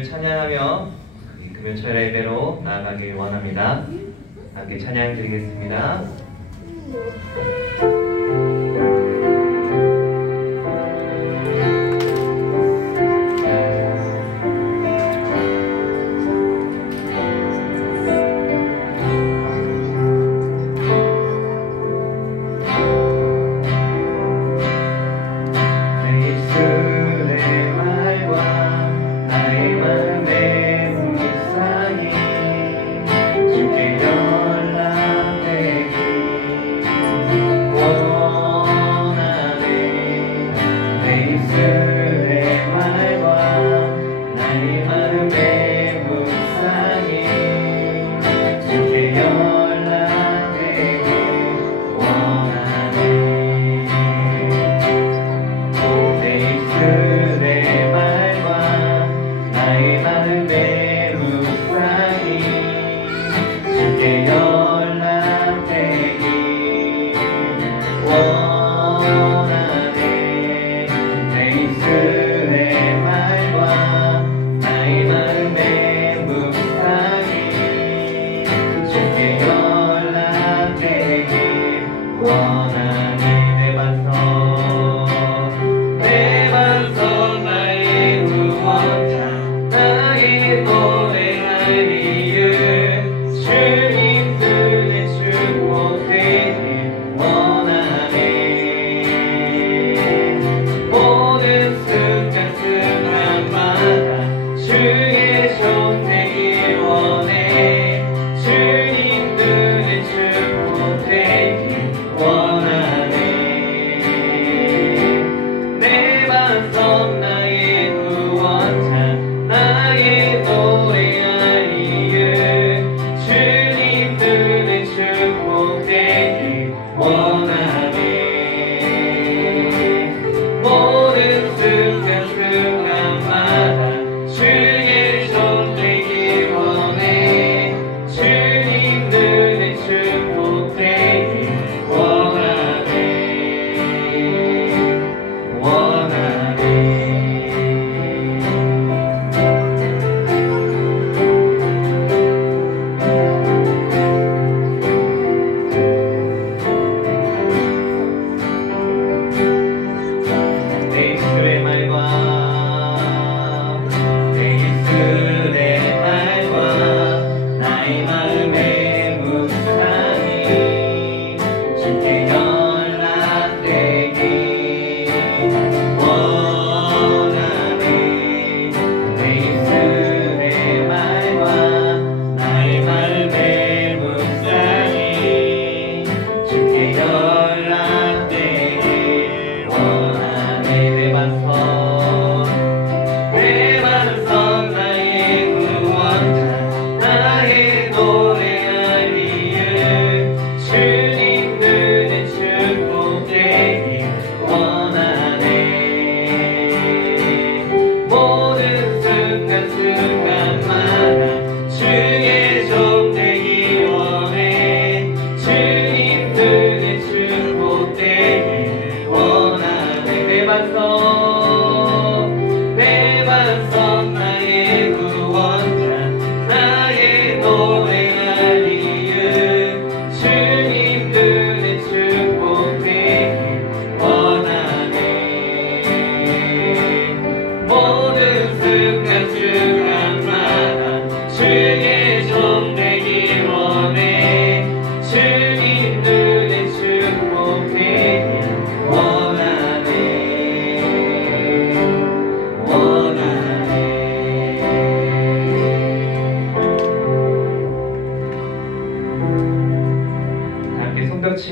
주님을 찬양하며 금요철 예배로 나아가길 원합니다. 함께 찬양 드리겠습니다.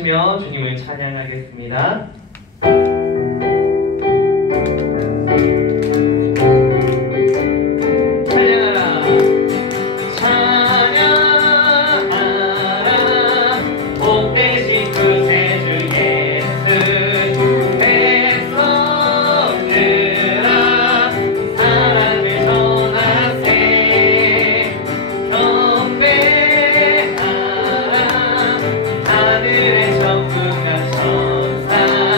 치며 주님을 찬양하겠습니다. 하늘의 전부가 천사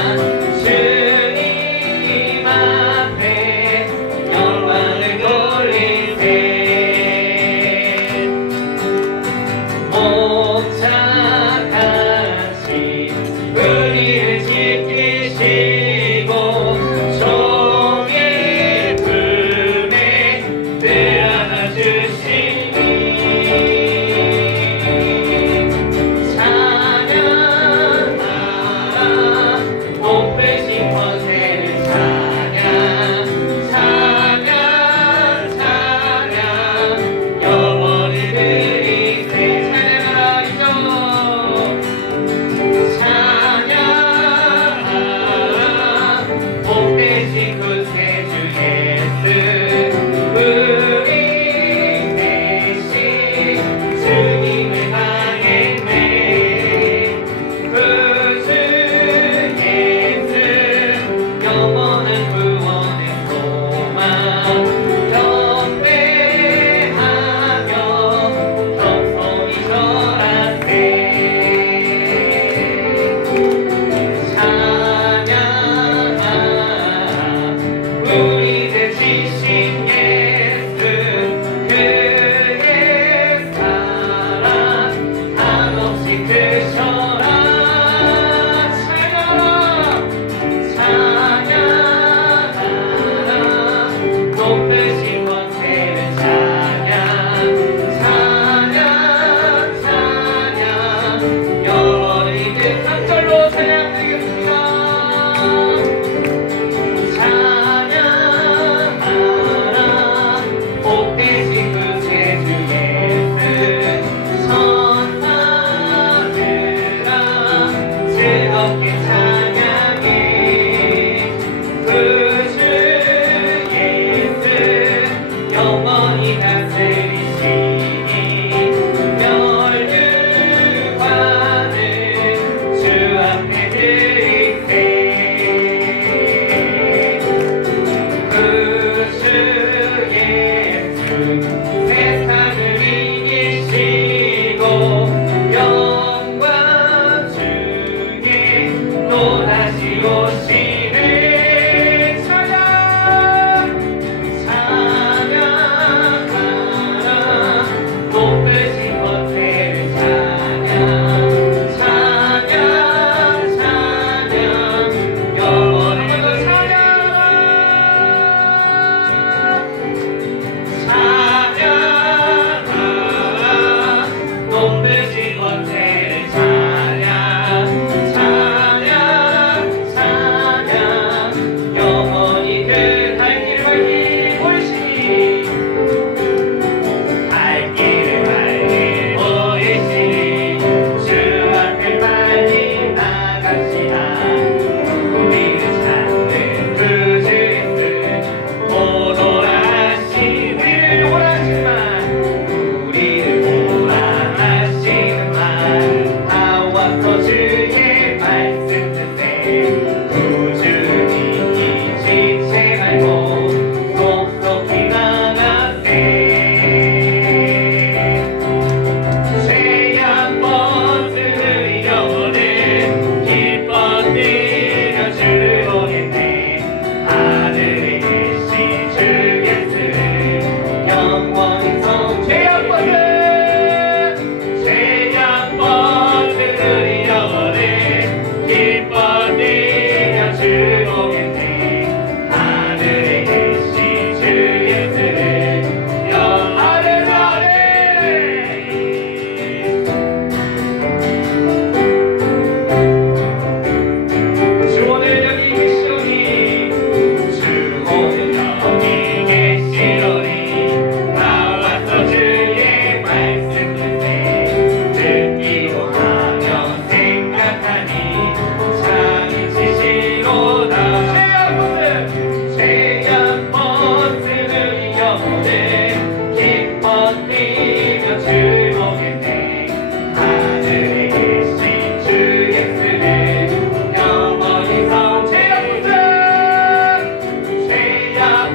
영혼은 기뻐 뛰며 즐거겠네. 하늘에 계신 주 예수는 영원히서 죄악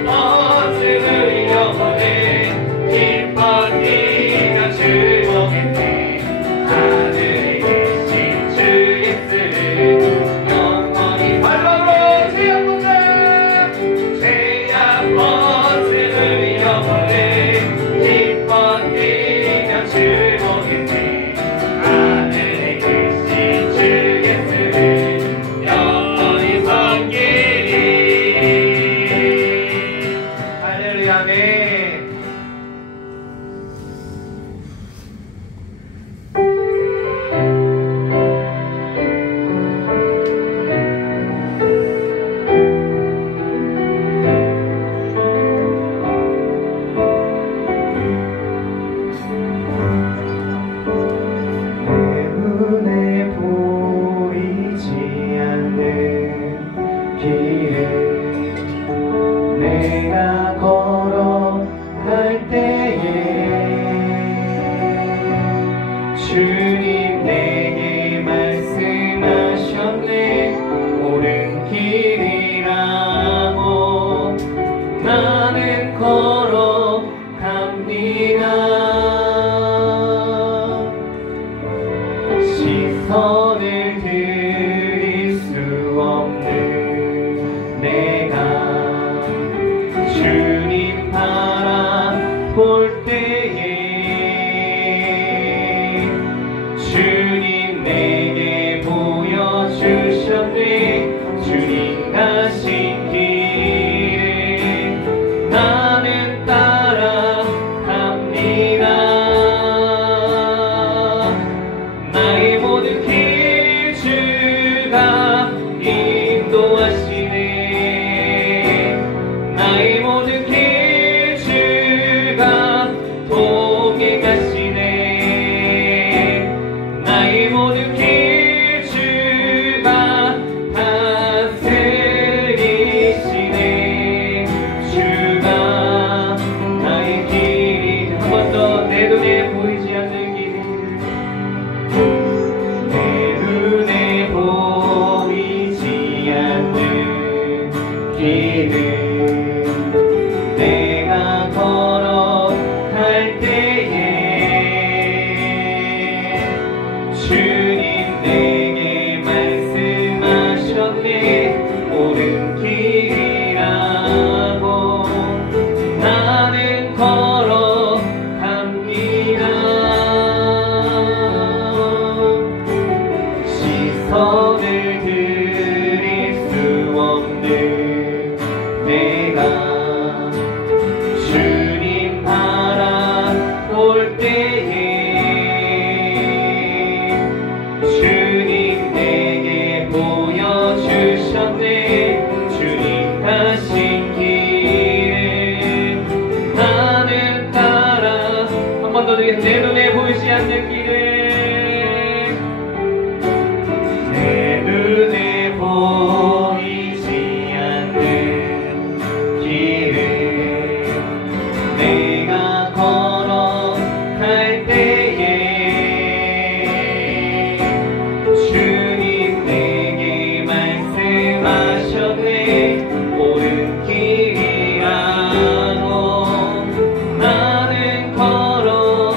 벗은 우리 영혼은 기뻐 뛰며 즐거겠네. 하늘에 계신 주 예수는 영원히 마지막으로 죄악 벗은 우리 영혼은 기뻐 뛰며 즐거겠네. 하늘에 계신 주 예수는 영원히 섬기리. 할렐루야. 아멘. 눈에 보이지 않는 길을 내가 걸어갈 때에 주님 내게 말씀하셨네. 옳은 길이라고 나는 걸어갑니다. 시선을 들일 수 없는 내가 주님 바라볼 때에 주님 내게 보여주셨네. 주님 가신 길을 나는 따라갑니다. 나의 모든 길 주가 인도하시네. 나의 모든 길 주가 동행하시네. 나의 모든 길 주가 다스리시네. 주가 나의 길이 한 번 더 내 눈에 보이지 않는 내 눈에 보이지 않는 길을 내가 걸어갈 때에 주님 내게 말씀하셨네. 옳은 길이라고 나는 걸어갑니다. 시선을 들일 수 없는 내가 주님 바라볼 때에 주님 내게 보여주셨네. 주님 가신 길을 나는 따라 한 번 더 드리겠습니다. 내 눈에 보이지 않는 길을 내 눈에 보이지 않는 길을 내가 걸어갈 때에 주님 내게 말씀하셨네. 옳은 길이라고 나는 걸어갑니다.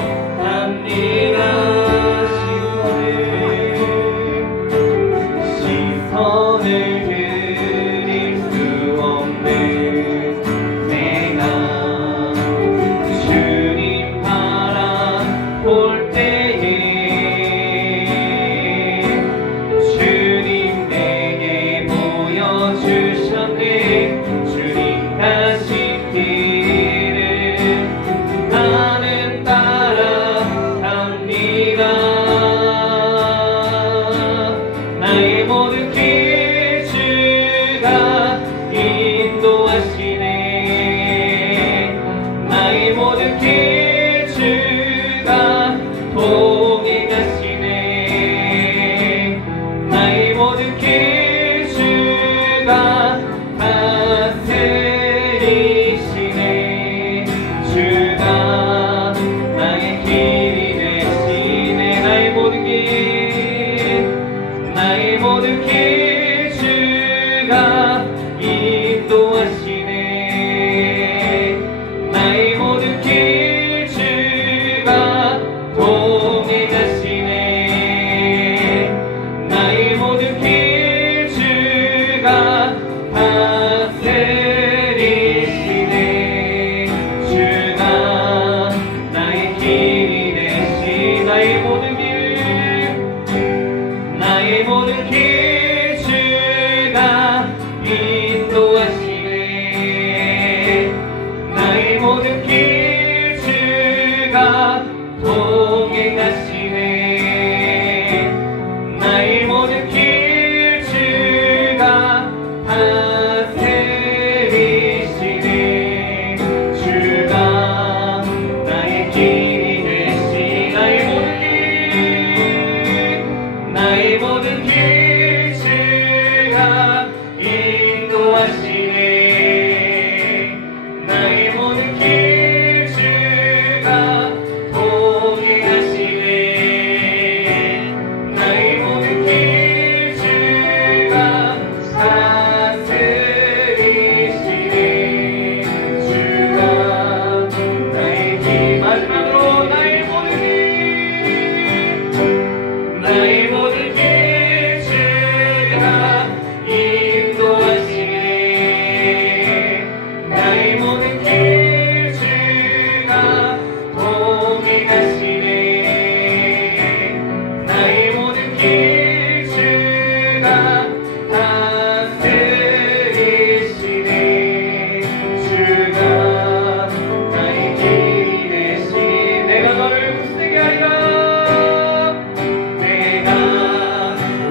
나의 모든 길 주가 동행하시네. 나의 모든 길 주가 다스리시네. 주가 나의 길이 되시. 나의 모든 길 주가 인도하시네. 나의 모든 길 주가 동행하시네. 나의 모든 길 주가 다스리시네. 주가 나의 길. 마지막으로 나의 모든 길 주가 인도하시네. 나의 모든 길 주가 동행하시네. 나의 모든 길 주가 다스리시네. 주가 나의 길이 되시. 내가 너를 굳세게 하리라. 내가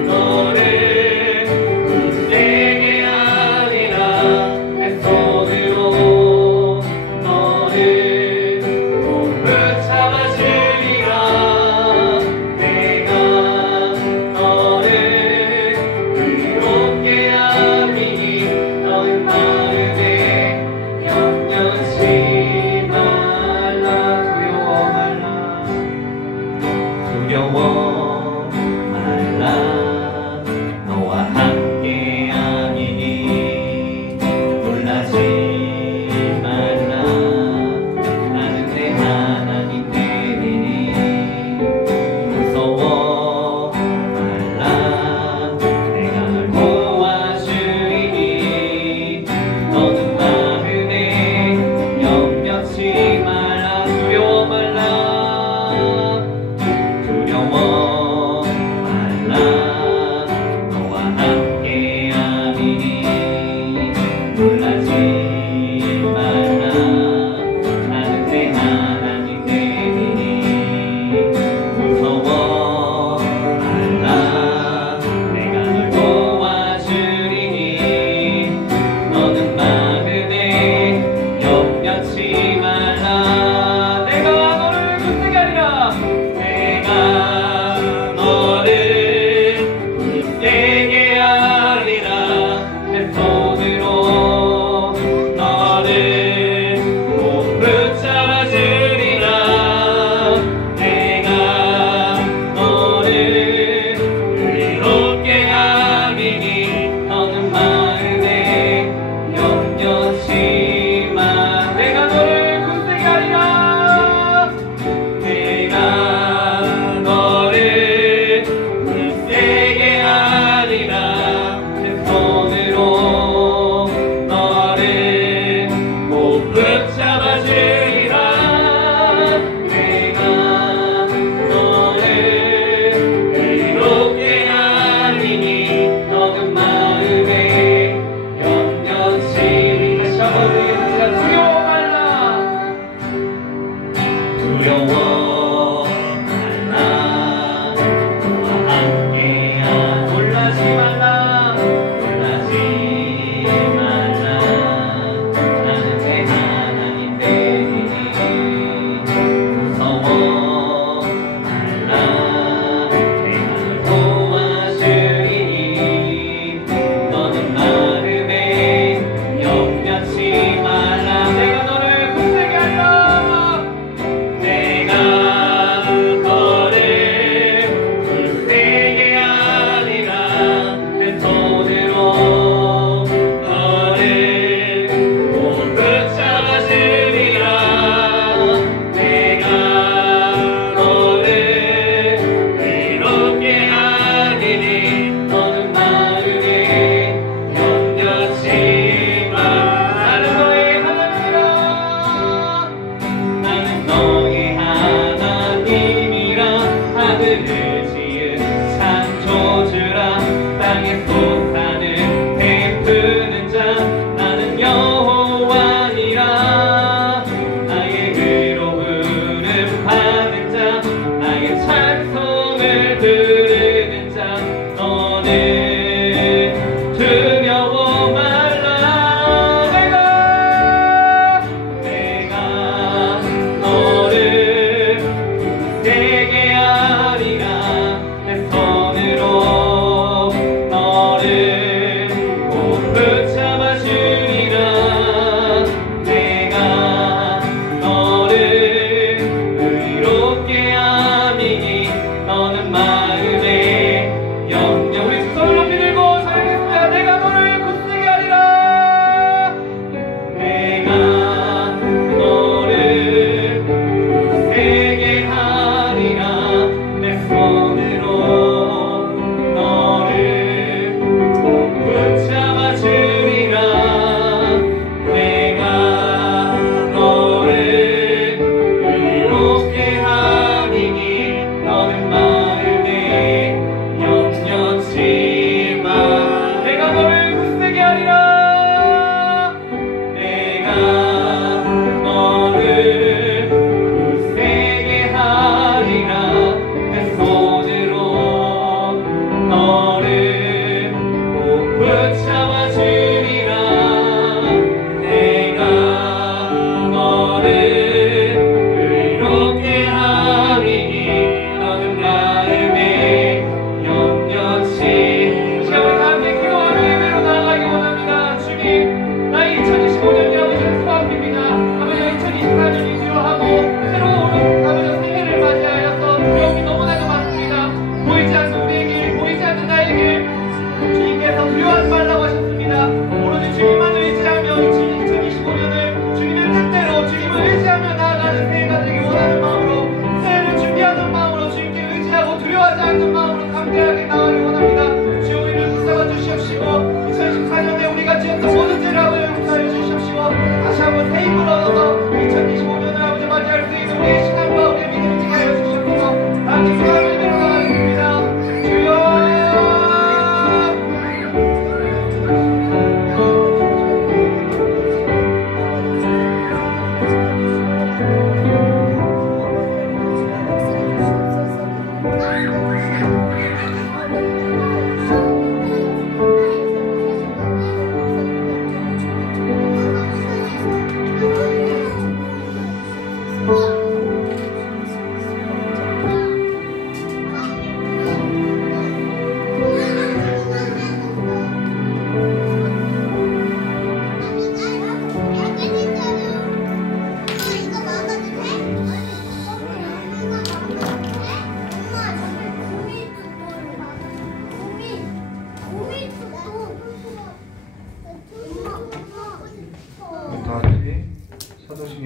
너를 굳세게 하리라. 내 손으로 너를 꼭 붙잡아주리라. 내가 너를 의롭게 하리니 너의 마음에 염려치 말라. 두려워 말라. 너와 함께 하니니 놀라지 말라. 나는 내 하나님 되리니 무서워 말라. 내가 널 도와주리니 너는 마음에 염려치 말라. 두려워 말라. 두려워 말라. 너와 함께 하리니 놀라지 말라. 나는 내 하나님 되리니 무서워 말라. 내가 널 도와주리니 너는 마음에 염려치 말라. 내가 너를 굳세게 하리라. 내가 너를 굳세게 하리라. 내 손으로 너를 꼭 붙잡아주리라. 내가 너를 의롭게 하리니 너는 마음에 염려치 마. 내가 너를 굳세게 하리라. 내가 너를 굳세게 하리라. 내 손으로 너를 꼭 붙잡아주리라. 내가 너를 의롭게 하리니 너는 마음에 염려치. 다시 한번 우리가 두려워 말라. 두려워 말라. 너와 함께야. 놀라지 말라. 놀라지 말라. 나는 내 하나님 되리니 무서워 말라. 내가 널 도와주리니 너는 마음에 염려치 말라. 내가 너를 굳세게 하리라. 내가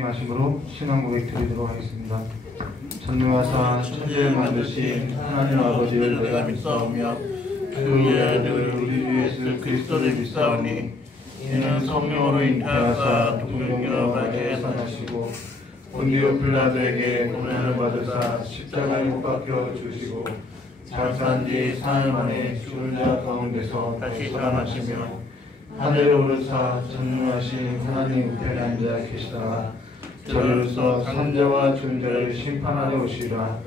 승리하심으로 신앙 고백 드리도록 하겠습니다. 전능하사 천지를 만드신 하나님 아버지를 내가 믿사오며 그의 아들 우리 주 예수 그리스도를 믿사오니 이는 성령으로 잉태하사 동정녀와 마리아에 산하시고 본디오 빌라도에게 고난을 받으사 십자가에 못 박혀 죽으시고 장사한 지 사흘 만에 죽은 자 가운데서 다시 살아나시며 하늘에 오르사 전능하신 하나님 우편에 앉아 계시다가 저로서 산자와 죽은 자를 심판하러 오시라.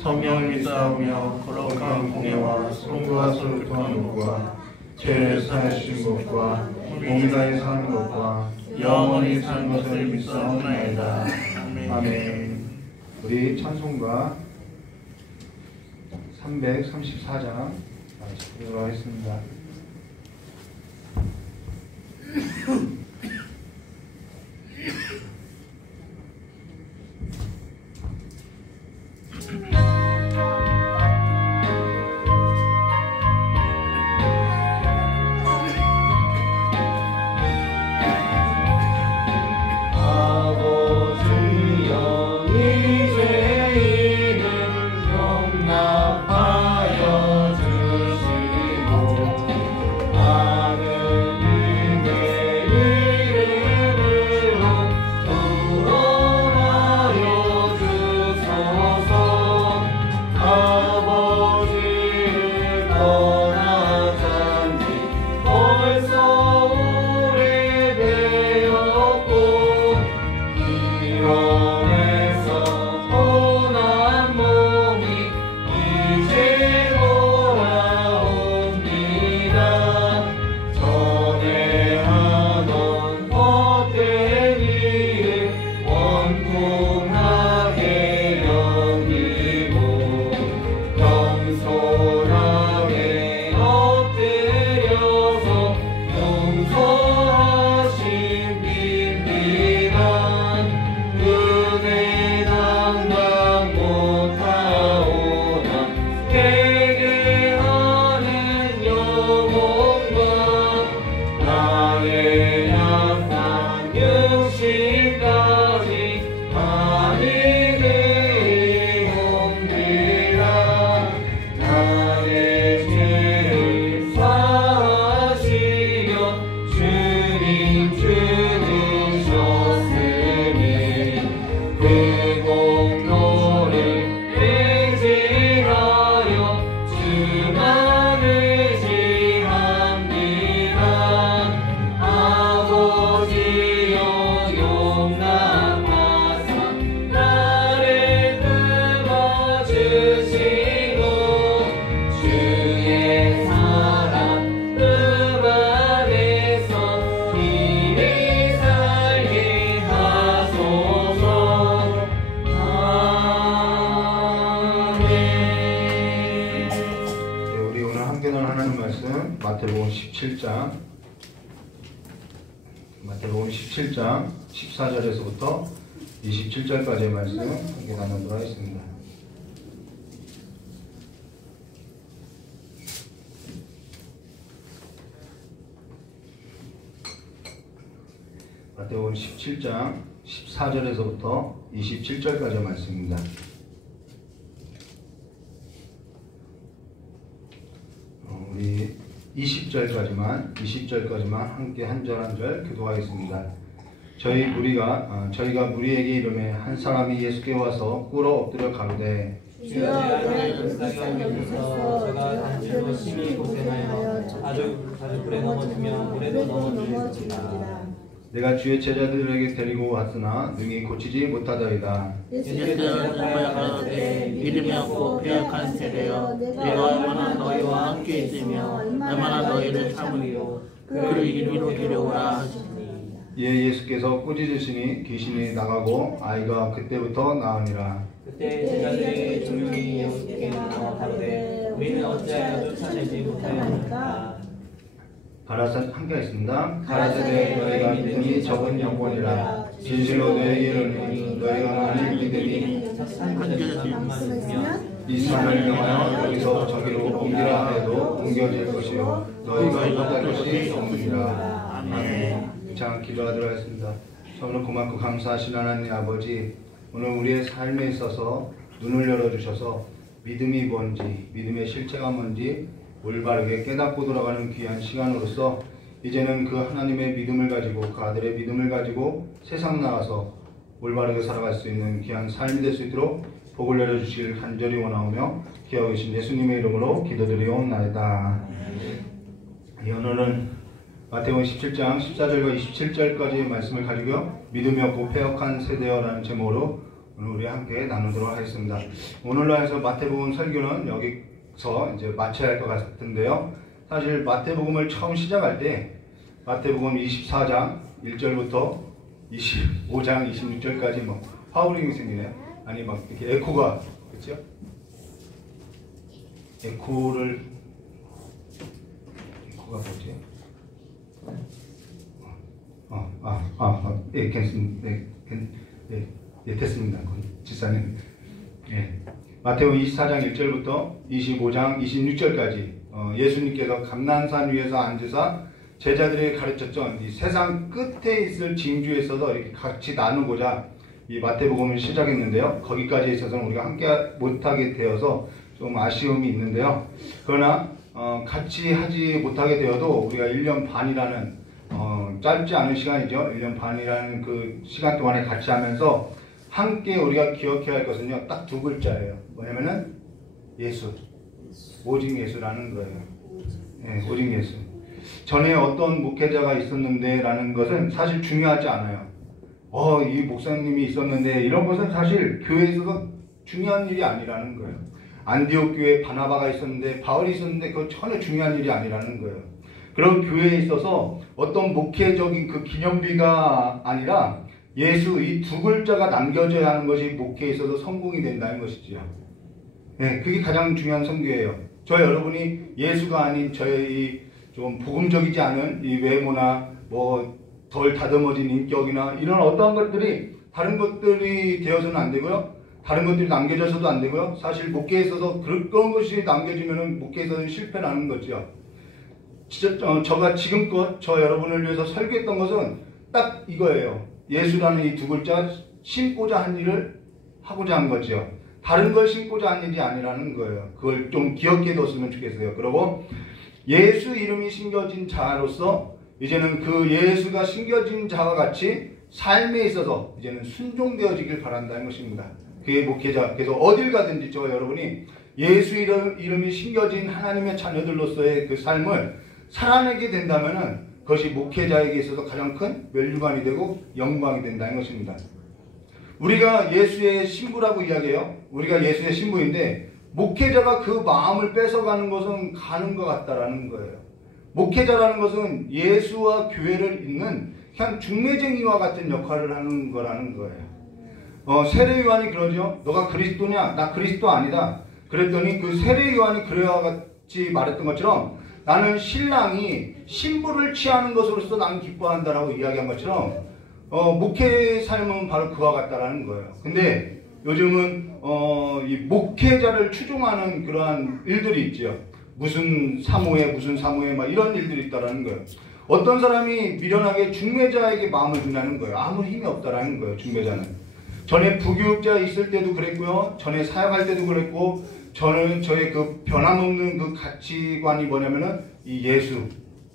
성령을 믿사오며 거룩한 공예와 성도와 서로 통하는 것과 죄를 사하신 것과 몸다에 사는 것과 영원히 사는 것을 믿사옵나이다. 아멘. 우리 찬송가 334장 부르도록 하겠습니다. 마태복음 17장 14절에서부터 27절까지의 말씀 함께 나누도록 하겠습니다. 마태복음 17장 14절에서부터 27절까지의 말씀입니다. 우리 20절까지만 함께 한 절 한 절 교도하겠습니다. 저희가 무리에게 이르매 한 사람이 예수께 와서 꿇어 엎드려 가로되 주여 내가 불쌍히 여기소서. 제가 단체로 심히 고생하여 아주 불에 넘어지며 물에도 넘어지리라. 내가 주의 제자들에게 데리고 왔으나 능히 고치지 못하더이다. 예수께서 대답하시되 믿음이 없고 배역한 세대여, 내가 얼마나 너희와 함께 있으며 얼마나 너희를 참으리요. 그를 이리로 데려오라 하시니. 예수께서 꾸짖으시니 귀신이 나가고 아이가 그때부터 나으니라. 그때 제자들이 조용히 예수께 나와 가로되 우리는 어찌하여 쫓아내지 못하였나이까. 함께 하겠습니다. 가라사대 너희가 믿음이 적은 영혼이라. 진실로 너희에게 이르노니 너희가 만일 믿으니 이 산을 명하여 여기서 저기로 옮기라 해도 옮겨질 것이요 너희가 못할 것이 없느니라. 아멘. 자, 기도하도록 하겠습니다. 참으로 고맙고 감사하신 하나님 아버지, 오늘 우리의 삶에 있어서 눈을 열어주셔서 믿음이 뭔지, 믿음의 실체가 뭔지 올바르게 깨닫고 돌아가는 귀한 시간으로서 이제는 그 하나님의 믿음을 가지고, 그 아들의 믿음을 가지고 세상 나가서 올바르게 살아갈 수 있는 귀한 삶이 될 수 있도록 복을 내려주시길 간절히 원하오며 기하고 계신 예수님의 이름으로 기도드리옵나이다. 오늘은 마태복음 17장 14절과 27절까지의 말씀을 가지고요, 믿음이 없고 패역한 세대여라는 제목으로 오늘 우리 함께 나누도록 하겠습니다. 오늘로 해서 마태복음 설교는 여기서 이제 마쳐야 할 것 같은데요, 사실 마태복음을 처음 시작할 때 마태복음 24장 1절부터 25장 26절까지 뭐 파우링이 생기네요. 아니 막 이렇게 에코가, 그렇죠? 에코가 뭐지? 예, 괜찮습니다. 예, 됐습니다. 지사님. 예. 마태복음 24장 1절부터 25장 26절까지 예수님께서 감난산 위에서 앉으사 제자들에게 가르쳤죠. 이 세상 끝에 있을 징조에 있어서 이렇게 같이 나누고자 이 마태복음을 시작했는데요. 거기까지 있어서는 우리가 함께 못하게 되어서 좀 아쉬움이 있는데요. 그러나 같이 하지 못하게 되어도 우리가 1년 반이라는 짧지 않은 시간이죠. 1년 반이라는 그 시간 동안에 같이 하면서 함께 우리가 기억해야 할 것은요, 딱 두 글자예요. 뭐냐면은 예수, 오직 예수라는 거예요. 네, 오직 예수. 전에 어떤 목회자가 있었는데 라는 것은 사실 중요하지 않아요. 이 목사님이 있었는데 이런 것은 사실 교회에 있어서 중요한 일이 아니라는 거예요. 안디옥 교회에 바나바가 있었는데 바울이 있었는데 그건 전혀 중요한 일이 아니라는 거예요. 그런 교회에 있어서 어떤 목회적인 그 기념비가 아니라 예수, 이 두 글자가 남겨져야 하는 것이 목회에 있어서 성공이 된다는 것이지요. 네, 그게 가장 중요한 선교예요. 저 여러분이 예수가 아닌 저의 이 좀 복음적이지 않은 이 외모나 뭐 덜 다듬어진 인격이나 이런 어떠한 것들이 다른 것들이 되어서는 안 되고요, 다른 것들이 남겨져서도 안 되고요, 사실 목회에 있어서 그런 것이 남겨지면 목회에서는 실패라는 거죠. 진짜 저가 지금껏 저 여러분을 위해서 설교했던 것은 딱 이거예요. 예수라는 이 두 글자 심고자 한 일을 하고자 한 거죠. 다른 걸 심고자 한 일이 아니라는 거예요. 그걸 좀 기억해 뒀으면 좋겠어요. 그리고 예수 이름이 심겨진 자로서 이제는 그 예수가 심겨진 자와 같이 삶에 있어서 이제는 순종되어지길 바란다는 것입니다. 그게 목회자. 그래서 어딜 가든지 저 여러분이 예수 이름이 심겨진 하나님의 자녀들로서의 그 삶을 살아내게 된다면은 그것이 목회자에게 있어서 가장 큰 멸류관이 되고 영광이 된다는 것입니다. 우리가 예수의 신부라고 이야기해요. 우리가 예수의 신부인데 목회자가 그 마음을 뺏어가는 것은 가는 것 같다라는 거예요. 목회자라는 것은 예수와 교회를 잇는 그냥 중매쟁이와 같은 역할을 하는 거라는 거예요. 세례 요한이 그러죠. 너가 그리스도냐? 나 그리스도 아니다. 그랬더니 그 세례 요한이 그와 같이 말했던 것처럼 나는 신랑이 신부를 취하는 것으로서 나는 기뻐한다라고 이야기한 것처럼 목회의 삶은 바로 그와 같다라는 거예요. 근데 요즘은 이 목회자를 추종하는 그러한 일들이 있죠. 무슨 사모에 막 이런 일들이 있다라는 거예요. 어떤 사람이 미련하게 중매자에게 마음을 준다는 거예요. 아무 힘이 없다라는 거예요. 중매자는. 전에 부교육자 있을 때도 그랬고요. 전에 사역할 때도 그랬고, 저는 저의 그 변함없는 그 가치관이 뭐냐면은 이 예수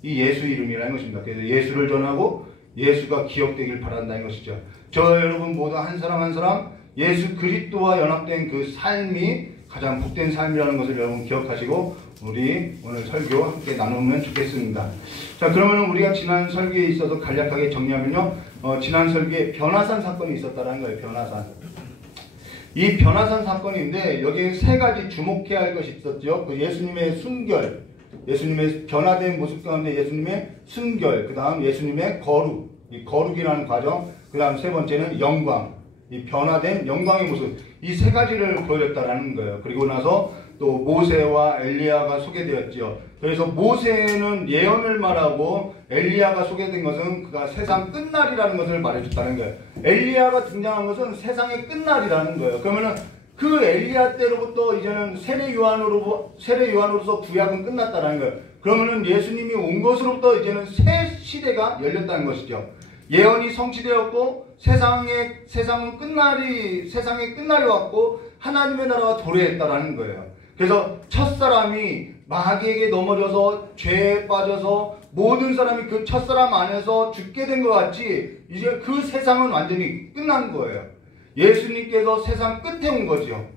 이름이라는 것입니다. 그래서 예수를 전하고 예수가 기억되길 바란다는 것이죠. 저 여러분 모두 한 사람 한 사람 예수 그리스도와 연합된 그 삶이 가장 복된 삶이라는 것을 여러분 기억하시고 우리 오늘 설교 함께 나누면 좋겠습니다. 자, 그러면 우리가 지난 설교에 있어서 간략하게 정리하면요, 지난 설교에 변화산 사건이 있었다는 거예요. 변화산. 이 변화산 사건인데 여기에 세 가지 주목해야 할 것이 있었죠. 그 예수님의 순결, 예수님의 변화된 모습 가운데 예수님의 순결, 그 다음 예수님의 거룩, 이 거룩이라는 과정, 그 다음 세 번째는 영광, 이 변화된 영광의 모습, 이 세 가지를 보여줬다라는 거예요. 그리고 나서 또 모세와 엘리야가 소개되었죠. 그래서 모세는 예언을 말하고 엘리야가 소개된 것은 그가 세상 끝날이라는 것을 말해줬다는 거예요. 엘리야가 등장한 것은 세상의 끝날이라는 거예요. 그러면은 그 엘리야 때로부터 이제는 세례 요한으로서 구약은 끝났다는 거예요. 그러면은 예수님이 온 것으로부터 이제는 새 시대가 열렸다는 것이죠. 예언이 성취되었고 세상의 끝날이 왔고 하나님의 나라가 도래했다라는 거예요. 그래서 첫사람이 마귀에게 넘어져서 죄에 빠져서 모든 사람이 그 첫사람 안에서 죽게 된 것 같이 이제 그 세상은 완전히 끝난 거예요. 예수님께서 세상 끝에 온 거죠.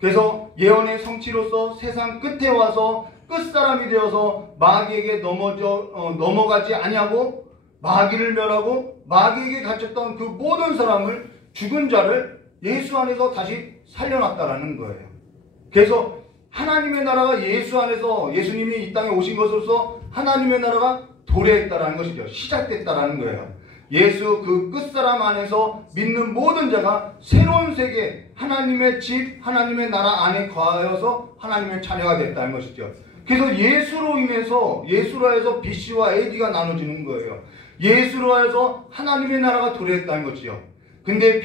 그래서 예언의 성취로서 세상 끝에 와서 끝사람이 되어서 마귀에게 넘어가지 아니하고 마귀를 멸하고 마귀에게 갇혔던 그 모든 사람을, 죽은 자를 예수 안에서 다시 살려놨다라는 거예요. 그래서 하나님의 나라가 예수 안에서, 예수님이 이 땅에 오신 것으로서 하나님의 나라가 도래했다라는 것이죠. 시작됐다라는 거예요. 예수 그 끝사람 안에서 믿는 모든 자가 새로운 세계, 하나님의 집, 하나님의 나라 안에 거하여서 하나님의 자녀가 됐다는 것이죠. 그래서 예수로 해서 BC와 AD가 나눠지는 거예요. 예수로 해서 하나님의 나라가 도래했다는 것이죠. 근데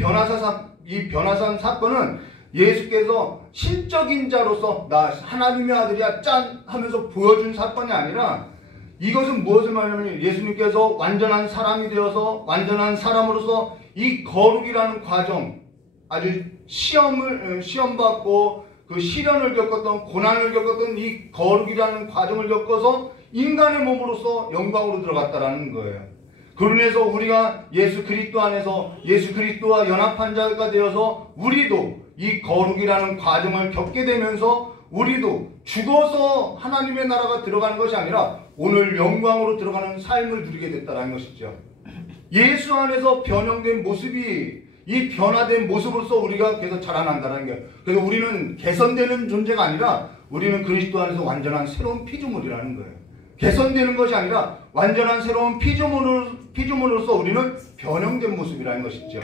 이 변화산 사건은 예수께서 신적인 자로서 나 하나님의 아들이야 짠 하면서 보여준 사건이 아니라, 이것은 무엇을 말하냐면 예수님께서 완전한 사람이 되어서 완전한 사람으로서 이 거룩이라는 과정, 아주 시험받고 그 시련을 겪었던, 고난을 겪었던 이 거룩이라는 과정을 겪어서 인간의 몸으로서 영광으로 들어갔다라는 거예요. 그로 인해서 우리가 예수 그리스도 안에서 예수 그리스도와 연합한 자가 되어서 우리도 이 거룩이라는 과정을 겪게 되면서 우리도 죽어서 하나님의 나라가 들어가는 것이 아니라 오늘 영광으로 들어가는 삶을 누리게 됐다는 것이죠. 예수 안에서 변형된 모습이, 이 변화된 모습으로서 우리가 계속 자라난다는 거예요. 그래서 우리는 개선되는 존재가 아니라 우리는 그리스도 안에서 완전한 새로운 피조물이라는 거예요. 개선되는 것이 아니라 완전한 새로운 피조물로서 우리는 변형된 모습이라는 것이죠.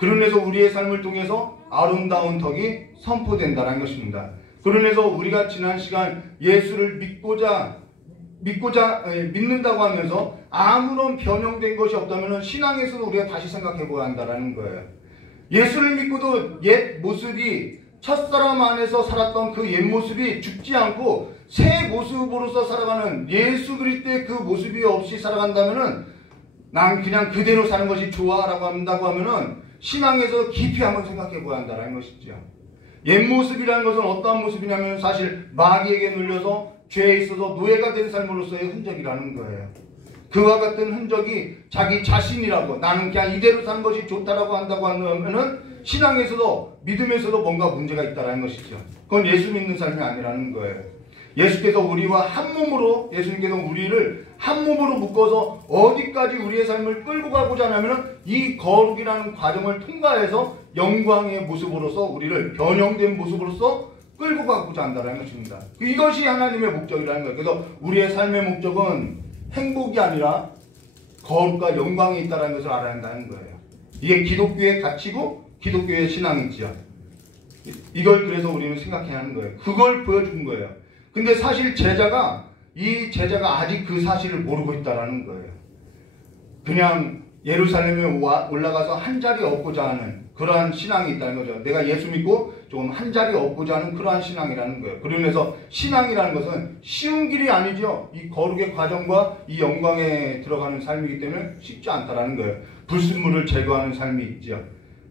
그러면서 우리의 삶을 통해서 아름다운 덕이 선포된다는 것입니다. 그러면서 우리가 지난 시간 예수를 믿는다고 하면서 아무런 변형된 것이 없다면 신앙에서도 우리가 다시 생각해 보아야 한다는 거예요. 예수를 믿고도 옛 모습이, 첫사람 안에서 살았던 그 옛 모습이 죽지 않고 새 모습으로서 살아가는 예수 그리스도의 그 모습이 없이 살아간다면은 난 그냥 그대로 사는 것이 좋아라고 한다고 하면은 신앙에서 깊이 한번 생각해 보아야 한다는 것이죠. 옛 모습이라는 것은 어떠한 모습이냐면 사실 마귀에게 눌려서 죄에 있어서 노예가 된 삶으로서의 흔적이라는 거예요. 그와 같은 흔적이 자기 자신이라고, 나는 그냥 이대로 사는 것이 좋다라고 한다고 하면은 신앙에서도 믿음에서도 뭔가 문제가 있다는 것이죠. 그건 예수 믿는 삶이 아니라는 거예요. 예수께서 우리와 한 몸으로, 예수님께서 우리를 한 몸으로 묶어서 어디까지 우리의 삶을 끌고 가고자 하냐면 이 거룩이라는 과정을 통과해서 영광의 모습으로서 우리를 변형된 모습으로서 끌고 가고자 한다는 것입니다. 이것이 하나님의 목적이라는 거예요. 그래서 우리의 삶의 목적은 행복이 아니라 거룩과 영광이 있다는 것을 알아야 한다는 거예요. 이게 기독교의 가치고 기독교의 신앙이지요. 이걸 그래서 우리는 생각해야 하는 거예요. 그걸 보여준 거예요. 근데 사실 이 제자가 아직 그 사실을 모르고 있다는 거예요. 그냥 예루살렘에 올라가서 한 자리 얻고자 하는 그러한 신앙이 있다는 거죠. 내가 예수 믿고 조금 한 자리 얻고자 하는 그러한 신앙이라는 거예요. 그러면서 신앙이라는 것은 쉬운 길이 아니죠. 이 거룩의 과정과 이 영광에 들어가는 삶이기 때문에 쉽지 않다라는 거예요. 불순물을 제거하는 삶이 있죠.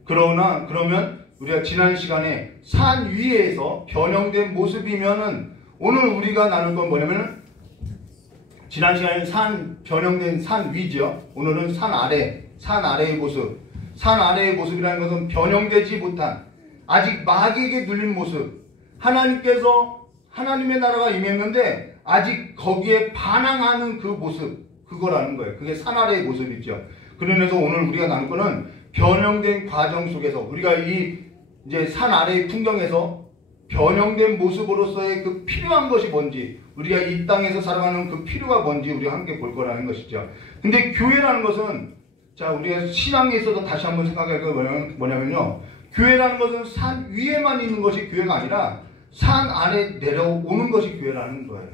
그러면 우리가 지난 시간에 산 위에서 변형된 모습이면은 오늘 우리가 나눌 건 뭐냐면은 지난 시간에 변형된 산 위죠. 오늘은 산 아래의 모습. 산 아래의 모습이라는 것은 변형되지 못한, 아직 마귀에게 눌린 모습. 하나님께서 하나님의 나라가 임했는데 아직 거기에 반항하는 그 모습, 그거라는 거예요. 그게 산 아래의 모습이죠. 그러면서 오늘 우리가 나눌 거는 변형된 과정 속에서 우리가 이제 산 아래의 풍경에서 변형된 모습으로서의 그 필요한 것이 뭔지, 우리가 이 땅에서 살아가는 그 필요가 뭔지 우리가 함께 볼 거라는 것이죠. 근데 교회라는 것은, 자, 우리가 신앙에 있어서 다시 한번 생각할 게 뭐냐면요. 교회라는 것은 산 위에만 있는 것이 교회가 아니라 산 아래 내려오는 것이 교회라는 거예요.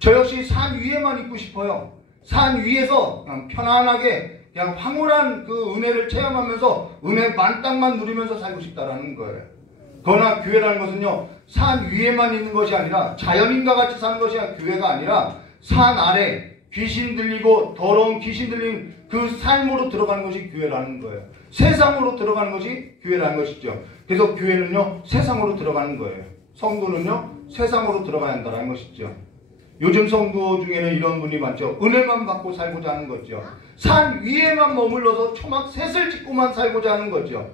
저 역시 산 위에만 있고 싶어요. 산 위에서 그냥 편안하게 그냥 황홀한 그 은혜를 체험하면서 은혜 만땅만 누리면서 살고 싶다라는 거예요. 그러나 교회라는 것은요, 산 위에만 있는 것이 아니라 자연인과 같이 사는 것이 교회가 아니라 산 아래 귀신 들리고 더러운 귀신 들린 그 그 삶으로 들어가는 것이 교회라는 거예요. 세상으로 들어가는 것이 교회라는 것이죠. 그래서 교회는요, 세상으로 들어가는 거예요. 성도는요, 세상으로 들어가야 한다는 것이죠. 요즘 성도 중에는 이런 분이 많죠. 은혜만 받고 살고자 하는 거죠. 산 위에만 머물러서 초막 셋을 짓고만 살고자 하는 거죠.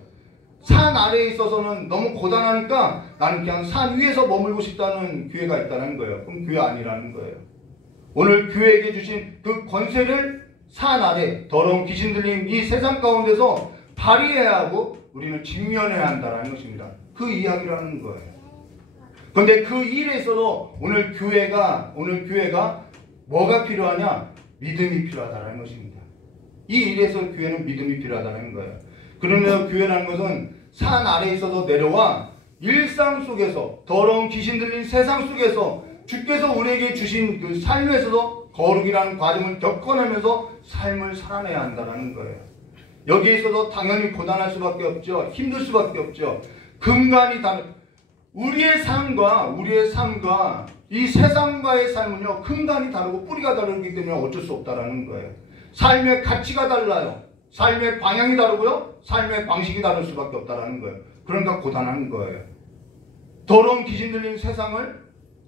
산 아래에 있어서는 너무 고단하니까 나는 그냥 산 위에서 머물고 싶다는 교회가 있다는 거예요. 그럼 교회 아니라는 거예요. 오늘 교회에게 주신 그 권세를 산 아래 더러운 귀신 들린 이 세상 가운데서 발휘해야 하고 우리는 직면해야 한다는 것입니다. 그 이야기라는 거예요. 그런데 그 일에 있어서 오늘 교회가 뭐가 필요하냐? 믿음이 필요하다는 것입니다. 이 일에서 교회는 믿음이 필요하다는 거예요. 그러면서 교회라는 것은 산 아래에 있어서 내려와 일상 속에서 더러운 귀신 들린 세상 속에서 주께서 우리에게 주신 그 삶에서도 거룩이라는 과정을 겪어내면서 삶을 살아내야 한다는 거예요. 여기에 있어서 당연히 고단할 수밖에 없죠. 힘들 수밖에 없죠. 근간이 다른 우리의 삶과 이 세상과의 삶은요, 근간이 다르고 뿌리가 다르기 때문에 어쩔 수 없다라는 거예요. 삶의 가치가 달라요. 삶의 방향이 다르고요, 삶의 방식이 다를 수밖에 없다라는 거예요. 그러니까 고단한 거예요. 더러운 귀신 들린 세상을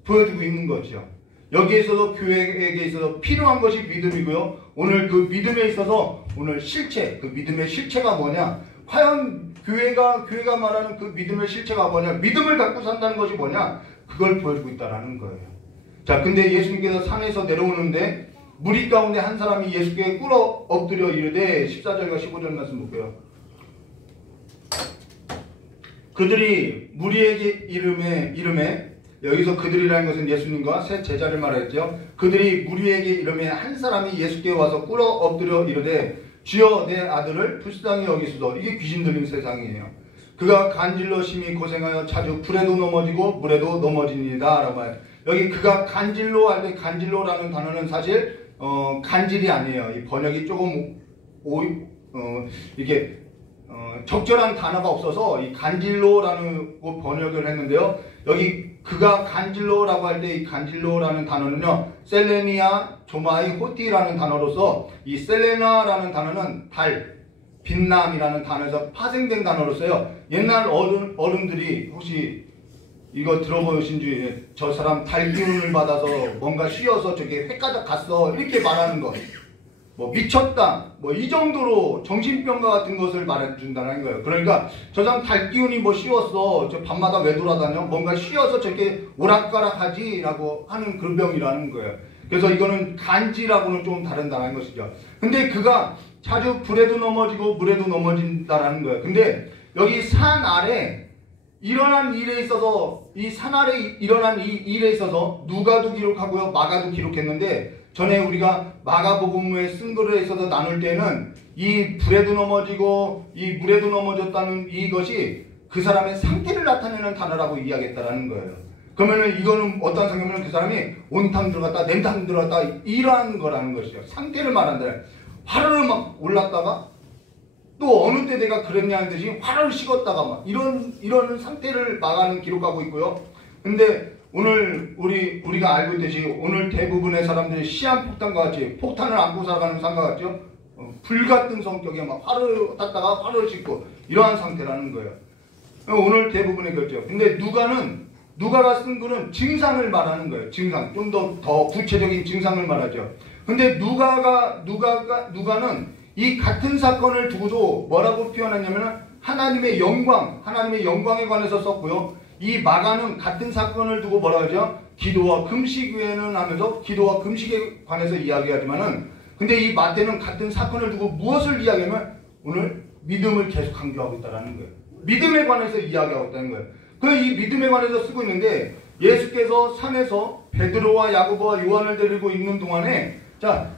보여주고 있는 거죠. 여기에 있어서 교회에게 있어서 필요한 것이 믿음이고요. 오늘 그 믿음에 있어서 오늘 실체, 그 믿음의 실체가 뭐냐? 과연 교회가 말하는 그 믿음의 실체가 뭐냐? 믿음을 갖고 산다는 것이 뭐냐? 그걸 보여주고 있다라는 거예요. 자, 근데 예수님께서 산에서 내려오는데 무리 가운데 한 사람이 예수께 꿇어 엎드려 이르되 14절과 15절 말씀 볼게요. 그들이 무리에게 이름에 여기서 그들이라는 것은 예수님과 세 제자를 말했죠. 그들이 무리에게 이름에 한 사람이 예수께 와서 꿇어 엎드려 이르되 주여 내 아들을 불쌍히 여기소서. 이게 귀신 들린 세상이에요. 그가 간질로 심히 고생하여 자주 불에도 넘어지고 물에도 넘어집니다. 라고 말해요. 여기 그가 간질로 할 때 간질로라는 단어는 사실 간질이 아니에요. 이 번역이 조금 이게 적절한 단어가 없어서 이 간질로라는 번역을 했는데요. 여기 그가 간질로라고 할 때 이 간질로라는 단어는요, 셀레니아 조마이 호티라는 단어로서 이 셀레나라는 단어는 달, 빛남이라는 단어에서 파생된 단어로서요. 옛날 어른들이 혹시 이거 들어보신 중에 저 사람 달 기운을 받아서 뭔가 쉬어서 저기 횟가닥 갔어 이렇게 말하는 거, 뭐 미쳤다 뭐 이 정도로 정신병과 같은 것을 말해준다는 거예요. 그러니까 저 사람 달 기운이 뭐 쉬었어, 저 밤마다 왜 돌아다녀, 뭔가 쉬어서 저렇게 오락가락하지 라고 하는 그런 병이라는 거예요. 그래서 이거는 간지라고는 좀 다른다는 것이죠. 근데 그가 자주 불에도 넘어지고 물에도 넘어진다라는 거예요. 근데 여기 산 아래 일어난 일에 있어서, 이 산 아래 일어난 이 일에 있어서 누가도 기록하고요, 마가도 기록했는데, 전에 우리가 마가복음에 쓴 글에 있어서 나눌 때는 이 불에도 넘어지고 이 물에도 넘어졌다는 이것이 그 사람의 상태를 나타내는 단어라고 이야기했다라는 거예요. 그러면은 이거는 어떤 상태냐면 그 사람이 온탕 들어갔다 냉탕 들어갔다 이러한 거라는 것이죠. 상태를 말한다. 화를 막 올랐다가 또 어느 때 내가 그랬냐는 듯이 화를 식었다가 막 이런 상태를 마가는 기록하고 있고요. 근데 오늘 우리가 알고 있듯이 오늘 대부분의 사람들이 시한폭탄과 같이 폭탄을 안고 살아가는 삶과 같죠. 불같은 성격에 막 화를 탔다가 화를 싣고 이러한 상태라는 거예요. 오늘 대부분의 그렇죠. 근데 누가가 쓴 글은 증상을 말하는 거예요. 증상, 좀 더 구체적인 증상을 말하죠. 근데 누가는 이 같은 사건을 두고도 뭐라고 표현했냐면 하나님의 영광에 관해서 썼고요. 이 마가는 같은 사건을 두고 뭐라 하죠? 기도와 금식 외에는 하면서 기도와 금식에 관해서 이야기하지만은, 근데 이 마태는 같은 사건을 두고 무엇을 이야기하면 오늘 믿음을 계속 강조하고 있다는 거예요. 믿음에 관해서 이야기하고 있다는 거예요. 이 믿음에 관해서 쓰고 있는데, 예수께서 산에서 베드로와 야고보와 요한을 데리고 있는 동안에, 자,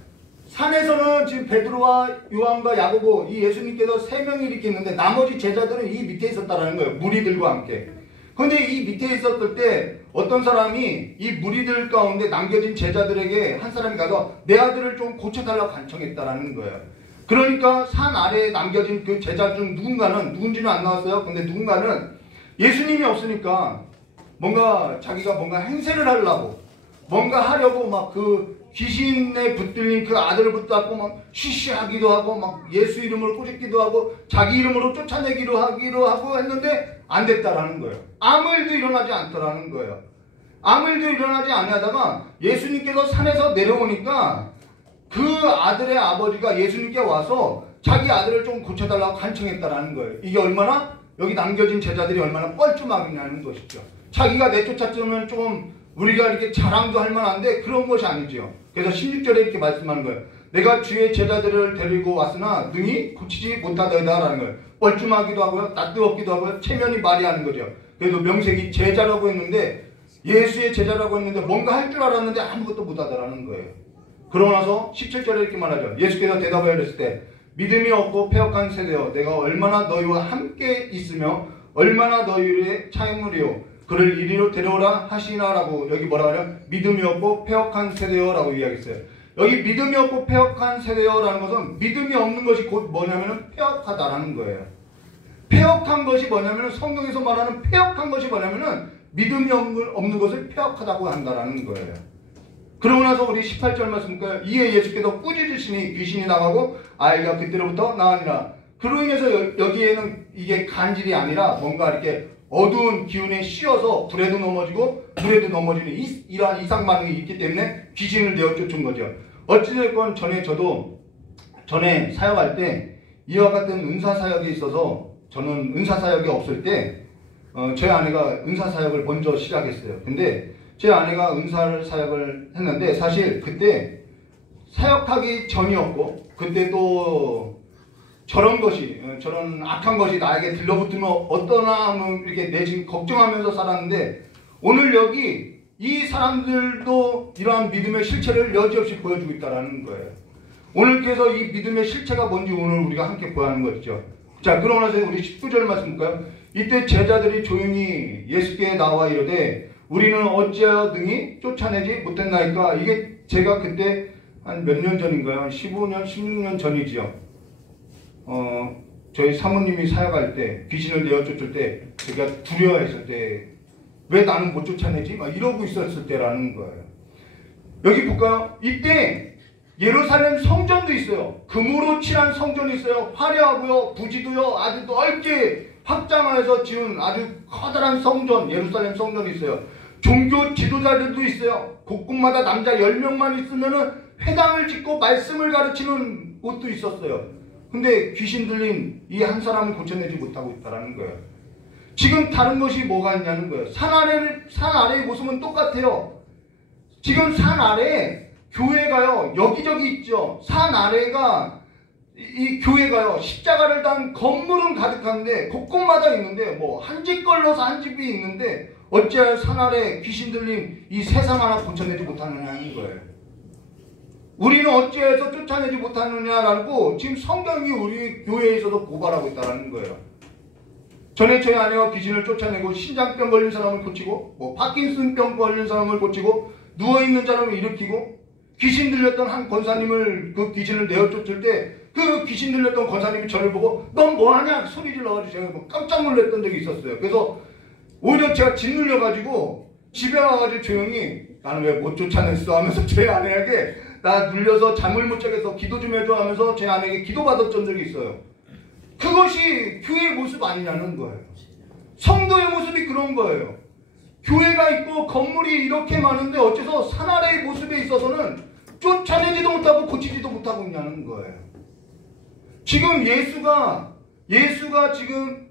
산에서는 지금 베드로와 요한과 야고보, 이 예수님께서 3명이 이렇게 있는데 나머지 제자들은 이 밑에 있었다는 거예요. 무리들과 함께. 그런데 이 밑에 있었을 때 어떤 사람이 이 무리들 가운데 남겨진 제자들에게 한 사람이 가서 내 아들을 좀 고쳐달라고 간청했다라는 거예요. 그러니까 산 아래에 남겨진 그 제자 중 누군지는 안 나왔어요. 근데 누군가는 예수님이 없으니까 자기가 뭔가 행세를 하려고 뭔가 하려고 막 그 귀신에 붙들린 그 아들을 붙잡고 막 쉬쉬하기도 하고 막 예수 이름으로 꾸짖기도 하고 자기 이름으로 쫓아내기로 하고 했는데 안 됐다라는 거예요. 아무 일도 일어나지 않더라는 거예요. 아무 일도 일어나지 않다가 예수님께서 산에서 내려오니까 그 아들의 아버지가 예수님께 와서 자기 아들을 좀 고쳐달라고 간청했다라는 거예요. 이게 얼마나 여기 남겨진 제자들이 얼마나 뻘쭘하냐는 것이죠. 자기가 내쫓았으면 좀 우리가 이렇게 자랑도 할 만한데 그런 것이 아니죠. 그래서 16절에 이렇게 말씀하는 거예요. 내가 주의 제자들을 데리고 왔으나 능히 고치지 못하더이다라는 거예요. 뻘쭘하기도 하고요. 낯뜨겁기도 하고요. 체면이 말이 하는 거죠. 그래도 명색이 제자라고 했는데 예수의 제자라고 했는데 뭔가 할 줄 알았는데 아무것도 못하더라는 거예요. 그러고 나서 17절에 이렇게 말하죠. 예수께서 대답하여 이랬을 때 믿음이 없고 패역한 세대여 내가 얼마나 너희와 함께 있으며 얼마나 너희의 차임물이요 그를 이리로 데려오라 하시나라고 여기 뭐라 하냐 믿음이 없고 패역한 세대여라고 이야기했어요. 여기 믿음이 없고 패역한 세대여라는 것은 믿음이 없는 것이 곧 뭐냐면 패역하다라는 거예요. 패역한 것이 뭐냐면 성경에서 말하는 패역한 것이 뭐냐면 믿음이 없는 것을 패역하다고 한다라는 거예요. 그러고 나서 우리 18절 말씀 볼까요? 이에 예수께서 꾸짖으시니 귀신이 나가고 아이가 그때로부터 나으니라. 그로 인해서 여기에는 이게 간질이 아니라 뭔가 이렇게 어두운 기운에 씌어서 불에도 넘어지고 물에도 넘어지는 이러한 이상 반응이 있기 때문에 귀신을 내어 쫓은 거죠. 어찌됐건 저도 전에 사역할 때 이와 같은 은사 사역에 있어서 저는 은사 사역이 없을 때 저희 아내가 은사 사역을 먼저 시작했어요. 근데 제 아내가 은사 사역을 했는데 사실 그때 사역하기 전이었고 그때 또 저런 악한 것이 나에게 들러붙으면 어떠나 하면 이렇게 내심 걱정하면서 살았는데 오늘 여기 이 사람들도 이러한 믿음의 실체를 여지없이 보여주고 있다는 거예요. 오늘 그래서 이 믿음의 실체가 뭔지 오늘 우리가 함께 보아하는 것이죠. 자, 그러고 나서 우리 19절 말씀 볼까요? 이때 제자들이 조용히 예수께 나와 이르되 우리는 어찌하여 능히 쫓아내지 못했나이까. 이게 제가 그때 한 몇 년 전인가요? 한 15년, 16년 전이지요. 저희 사모님이 사역할 때 귀신을 내어 쫓을 때 제가 두려워했을 때 왜 나는 못 쫓아내지? 막 이러고 있었을 때라는 거예요. 여기 볼까요? 이때 예루살렘 성전도 있어요. 금으로 칠한 성전이 있어요. 화려하고요. 부지도요. 아주 넓게 확장하여서 지은 아주 커다란 성전, 예루살렘 성전이 있어요. 종교 지도자들도 있어요. 곳곳마다 남자 10명만 있으면은 회당을 짓고 말씀을 가르치는 곳도 있었어요. 근데 귀신 들린 이 한 사람을 고쳐내지 못하고 있다는 거예요. 지금 다른 것이 뭐가 있냐는 거예요. 산 아래의 모습은 똑같아요. 지금 산 아래에 교회가요, 여기저기 있죠. 산 아래가, 이 교회가요, 십자가를 단 건물은 가득한데, 곳곳마다 있는데, 뭐, 한 집 걸러서 한 집이 있는데, 어찌하여 산 아래 귀신 들린 이 세상 하나 고쳐내지 못하느냐는 거예요. 우리는 어찌해서 쫓아내지 못하느냐라고 지금 성경이 우리 교회에 있어서 고발하고 있다는 거예요. 전에 저희 아내가 귀신을 쫓아내고 신장병 걸린 사람을 고치고 뭐 파킨슨병 걸린 사람을 고치고 누워있는 사람을 일으키고 귀신 들렸던 한 권사님을 그 귀신을 내어 쫓을 때 그 귀신 들렸던 권사님이 저를 보고 넌 뭐하냐 소리 질러가지고 제가 뭐 깜짝 놀랐던 적이 있었어요. 그래서 오히려 제가 짓눌려가지고 집에 와가지고 조용히 나는 왜 못 쫓아냈어 하면서 제 아내에게 나 눌려서 잠을 못 자겠어 기도 좀 해줘 하면서 제 아내에게 기도받았던 적이 있어요. 그것이 교회의 모습 아니냐는 거예요. 성도의 모습이 그런 거예요. 교회가 있고 건물이 이렇게 많은데 어째서 산 아래의 모습에 있어서는 쫓아내지도 못하고 고치지도 못하고 있냐는 거예요. 지금 예수가 지금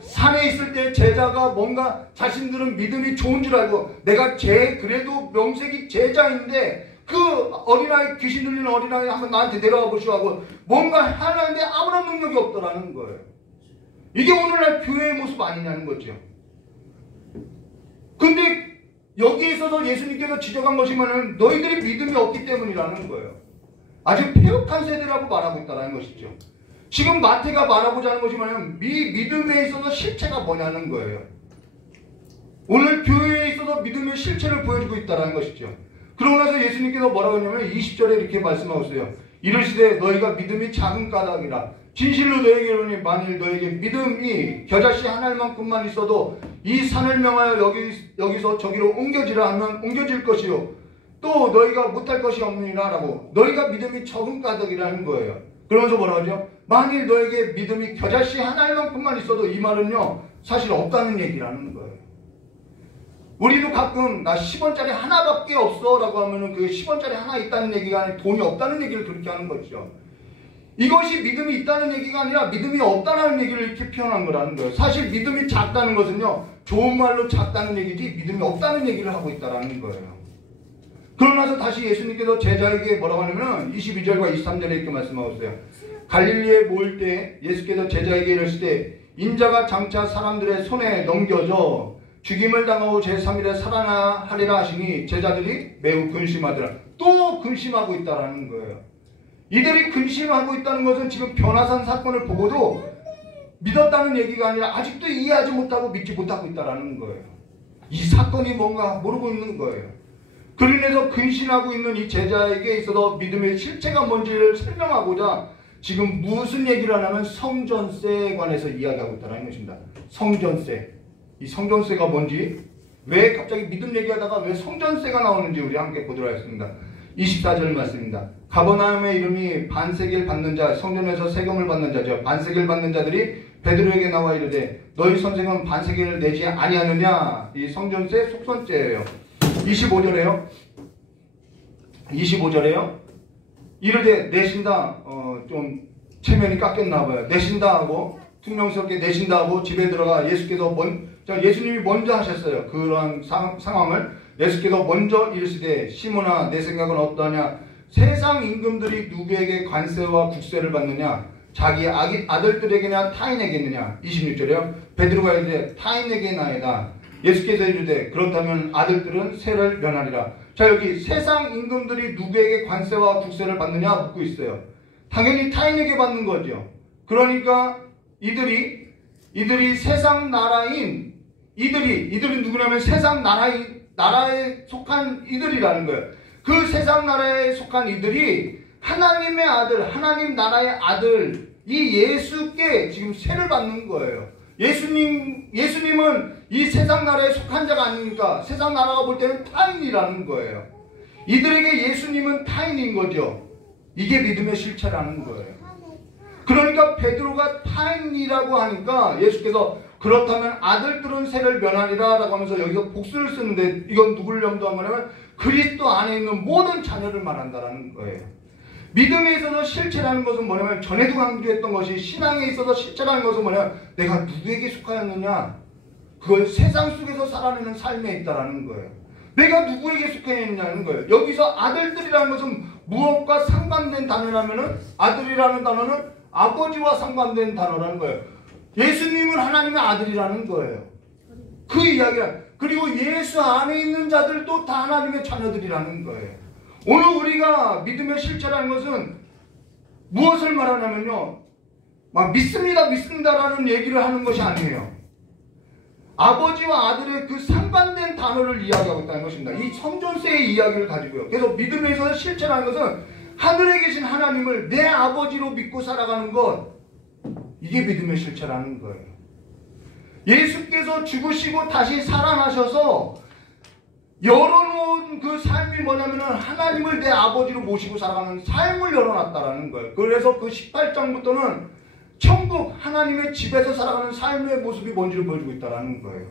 산에 있을 때 제자가 뭔가 자신들은 믿음이 좋은 줄 알고 내가 그래도 명색이 제자인데 그 어린아이 귀신 들리는 어린아이 한번 나한테 내려와 보시오 하고 뭔가 하는데 아무런 능력이 없더라는 거예요. 이게 오늘날 교회의 모습 아니냐는 거죠. 근데 여기에 있어서 예수님께서 지적한 것이 뭐냐면 너희들이 믿음이 없기 때문이라는 거예요. 아주 패역한 세대라고 말하고 있다는 것이죠. 지금 마태가 말하고자 하는 것이 뭐냐면 믿음에 있어서 실체가 뭐냐는 거예요. 오늘 교회에 있어서 믿음의 실체를 보여주고 있다는 것이죠. 그러고 나서 예수님께서 뭐라고 했냐면 20절에 이렇게 말씀하고 있어요. 이르시되 너희가 믿음이 작은 까닭이라 진실로 너에게 이르노니 만일 너에게 믿음이 겨자씨 하나만큼만 있어도 이 산을 명하여 여기서 저기로 옮겨지라 하면 옮겨질 것이요 또 너희가 못할 것이 없느니라 라고, 너희가 믿음이 적은 까닭이라는 거예요. 그러면서 뭐라고 하죠? 만일 너에게 믿음이 겨자씨 하나만큼만 있어도, 이 말은요 사실 없다는 얘기라는 거예요. 우리도 가끔 나 10원짜리 하나밖에 없어 라고 하면은 그 10원짜리 하나 있다는 얘기가 아니라 돈이 없다는 얘기를 그렇게 하는 거죠. 이것이 믿음이 있다는 얘기가 아니라 믿음이 없다는 얘기를 이렇게 표현한 거라는 거예요. 사실 믿음이 작다는 것은요, 좋은 말로 작다는 얘기지 믿음이 없다는 얘기를 하고 있다는 거예요. 그러나서 다시 예수님께서 제자에게 뭐라고 하냐면 22절과 23절에 이렇게 말씀하고 있어요. 갈릴리에 모일 때 예수께서 제자에게 이르시되 인자가 장차 사람들의 손에 넘겨져 죽임을 당하고 제3일에 살아나하리라 하시니 제자들이 매우 근심하더라. 또 근심하고 있다는 거예요. 이들이 근심하고 있다는 것은 지금 변화산 사건을 보고도 믿었다는 얘기가 아니라 아직도 이해하지 못하고 믿지 못하고 있다는 거예요. 이 사건이 뭔가 모르고 있는 거예요. 그로 인해서 근심하고 있는 이 제자에게 있어서 믿음의 실체가 뭔지를 설명하고자 지금 무슨 얘기를 하냐면 성전세에 관해서 이야기하고 있다는 것입니다. 성전세. 이 성전세가 뭔지, 왜 갑자기 믿음 얘기하다가 왜 성전세가 나오는지 우리 함께 보도록 하겠습니다. 24절 말씀입니다. 가버나움의 이름이 반세겔 받는 자, 성전에서 세금을 받는 자죠. 반세겔 받는 자들이 베드로에게 나와 이르되 너희 선생은 반세겔을 내지 아니하느냐. 이 성전세 속선죄예요. 25절에요. 이르되 내신다. 좀 체면이 깎였나 봐요. 내신다 하고 퉁명스럽게 내신다 하고 집에 들어가 예수께서 예수님이 먼저 하셨어요. 그런 상황을 예수께서 먼저 이르시되 시몬아 내 생각은 어떠하냐. 세상 임금들이 누구에게 관세와 국세를 받느냐. 자기 아들들에게나 타인에게느냐. 26절에요. 베드로가 이르되 타인에게 나이다. 예수께서 이르되 그렇다면 아들들은 세를 면하리라. 자, 여기 세상 임금들이 누구에게 관세와 국세를 받느냐 묻고 있어요. 당연히 타인에게 받는 거죠. 그러니까 이들이 세상 나라인 이들이 누구냐면 세상 나라에 속한 이들이라는 거예요. 그 세상 나라에 속한 이들이 하나님의 아들, 하나님 나라의 아들 이 예수께 지금 세를 받는 거예요. 예수님은 이 세상 나라에 속한 자가 아니니까 세상 나라가 볼 때는 타인이라는 거예요. 이들에게 예수님은 타인인 거죠. 이게 믿음의 실체라는 거예요. 그러니까 베드로가 타인이라고 하니까 예수께서 그렇다면 아들들은 세를 면하리라 라고 하면서 여기서 복수를 쓰는데 이건 누굴 염두한 거냐면 그리스도 안에 있는 모든 자녀를 말한다라는 거예요. 믿음에 있어서 실체라는 것은 뭐냐면 전에도 강조했던 것이 신앙에 있어서 실체라는 것은 뭐냐면 내가 누구에게 속하였느냐. 그걸 세상 속에서 살아내는 삶에 있다라는 거예요. 내가 누구에게 속하였느냐는 거예요. 여기서 아들들이라는 것은 무엇과 상관된 단어라면은 아들이라는 단어는 아버지와 상관된 단어라는 거예요. 예수님은 하나님의 아들이라는 거예요. 그 이야기가. 그리고 예수 안에 있는 자들도 다 하나님의 자녀들이라는 거예요. 오늘 우리가 믿음의 실체라는 것은 무엇을 말하냐면요, 막 믿습니다라는 얘기를 하는 것이 아니에요. 아버지와 아들의 그 상관된 단어를 이야기하고 있다는 것입니다. 이 성전세의 이야기를 가지고요. 그래서 믿음에서 실체라는 것은 하늘에 계신 하나님을 내 아버지로 믿고 살아가는 것, 이게 믿음의 실체라는 거예요. 예수께서 죽으시고 다시 살아나셔서 열어놓은 그 삶이 뭐냐면은 하나님을 내 아버지로 모시고 살아가는 삶을 열어놨다라는 거예요. 그래서 그 18장부터는 천국 하나님의 집에서 살아가는 삶의 모습이 뭔지를 보여주고 있다는 거예요.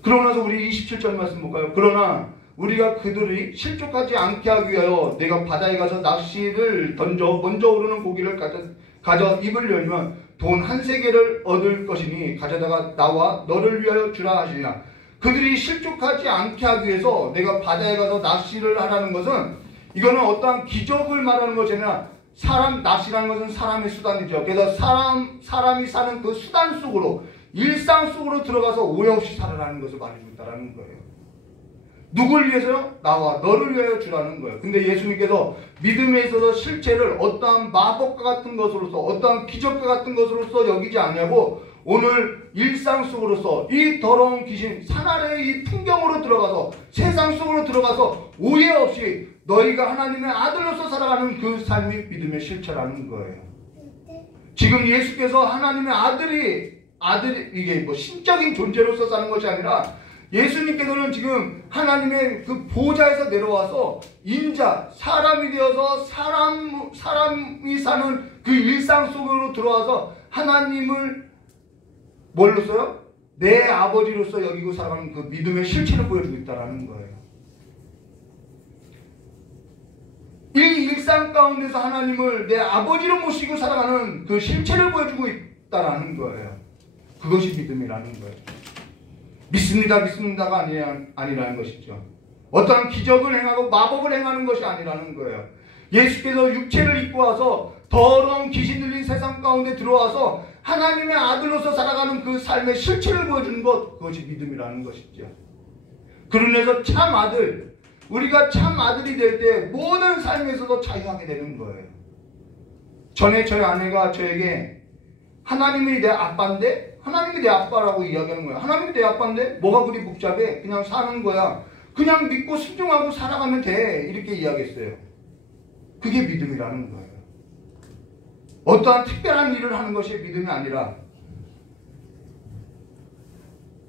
그러나서 우리 27절 말씀 볼까요? 그러나 우리가 그들이 실족하지 않게 하기 위하여 내가 바다에 가서 낚시를 던져 먼저 오르는 고기를 가져 입을 열면 돈 1세겔을 얻을 것이니 가져다가 나와 너를 위하여 주라 하시니라. 그들이 실족하지 않게 하기 위해서 내가 바다에 가서 낚시를 하라는 것은 이거는 어떠한 기적을 말하는 것이 아니라 낚시라는 것은 사람의 수단이죠. 그래서 사람이 사는 그 수단 속으로 일상 속으로 들어가서 오해 없이 살아라는 것을 말해주고 있다는 거예요. 누굴 위해서요? 나와 너를 위하여 주라는 거예요. 근데 예수님께서 믿음에 있어서 실체를 어떠한 마법과 같은 것으로서 어떠한 기적과 같은 것으로서 여기지 않냐고 오늘 일상 속으로서 이 더러운 귀신 산 아래의 이 풍경으로 들어가서 세상 속으로 들어가서 오해 없이 너희가 하나님의 아들로서 살아가는 그 삶이 믿음의 실체라는 거예요. 지금 예수께서 하나님의 아들이 이게 뭐 신적인 존재로서 사는 것이 아니라 예수님께서는 지금 하나님의 그 보좌에서 내려와서 인자, 사람이 되어서 사람이 사는 그 일상 속으로 들어와서 하나님을 뭘로써요? 내 아버지로서 여기고 살아가는 그 믿음의 실체를 보여주고 있다는 거예요. 이 일상 가운데서 하나님을 내 아버지로 모시고 살아가는 그 실체를 보여주고 있다는 거예요. 그것이 믿음이라는 거예요. 믿습니다가 아니라는 것이죠. 어떠한 기적을 행하고 마법을 행하는 것이 아니라는 거예요. 예수께서 육체를 입고 와서 더러운 귀신 들린 세상 가운데 들어와서 하나님의 아들로서 살아가는 그 삶의 실체를 보여주는 것, 그것이 믿음이라는 것이죠. 그러면서 참 아들, 우리가 참 아들이 될 때 모든 삶에서도 자유하게 되는 거예요. 전에 저희 아내가 저에게 하나님이 내 아빠인데, 하나님이 내 아빠라고 이야기하는 거야. 하나님이 내 아빠인데 뭐가 그리 복잡해? 그냥 사는 거야. 그냥 믿고 순종하고 살아가면 돼. 이렇게 이야기했어요. 그게 믿음이라는 거예요. 어떠한 특별한 일을 하는 것이 믿음이 아니라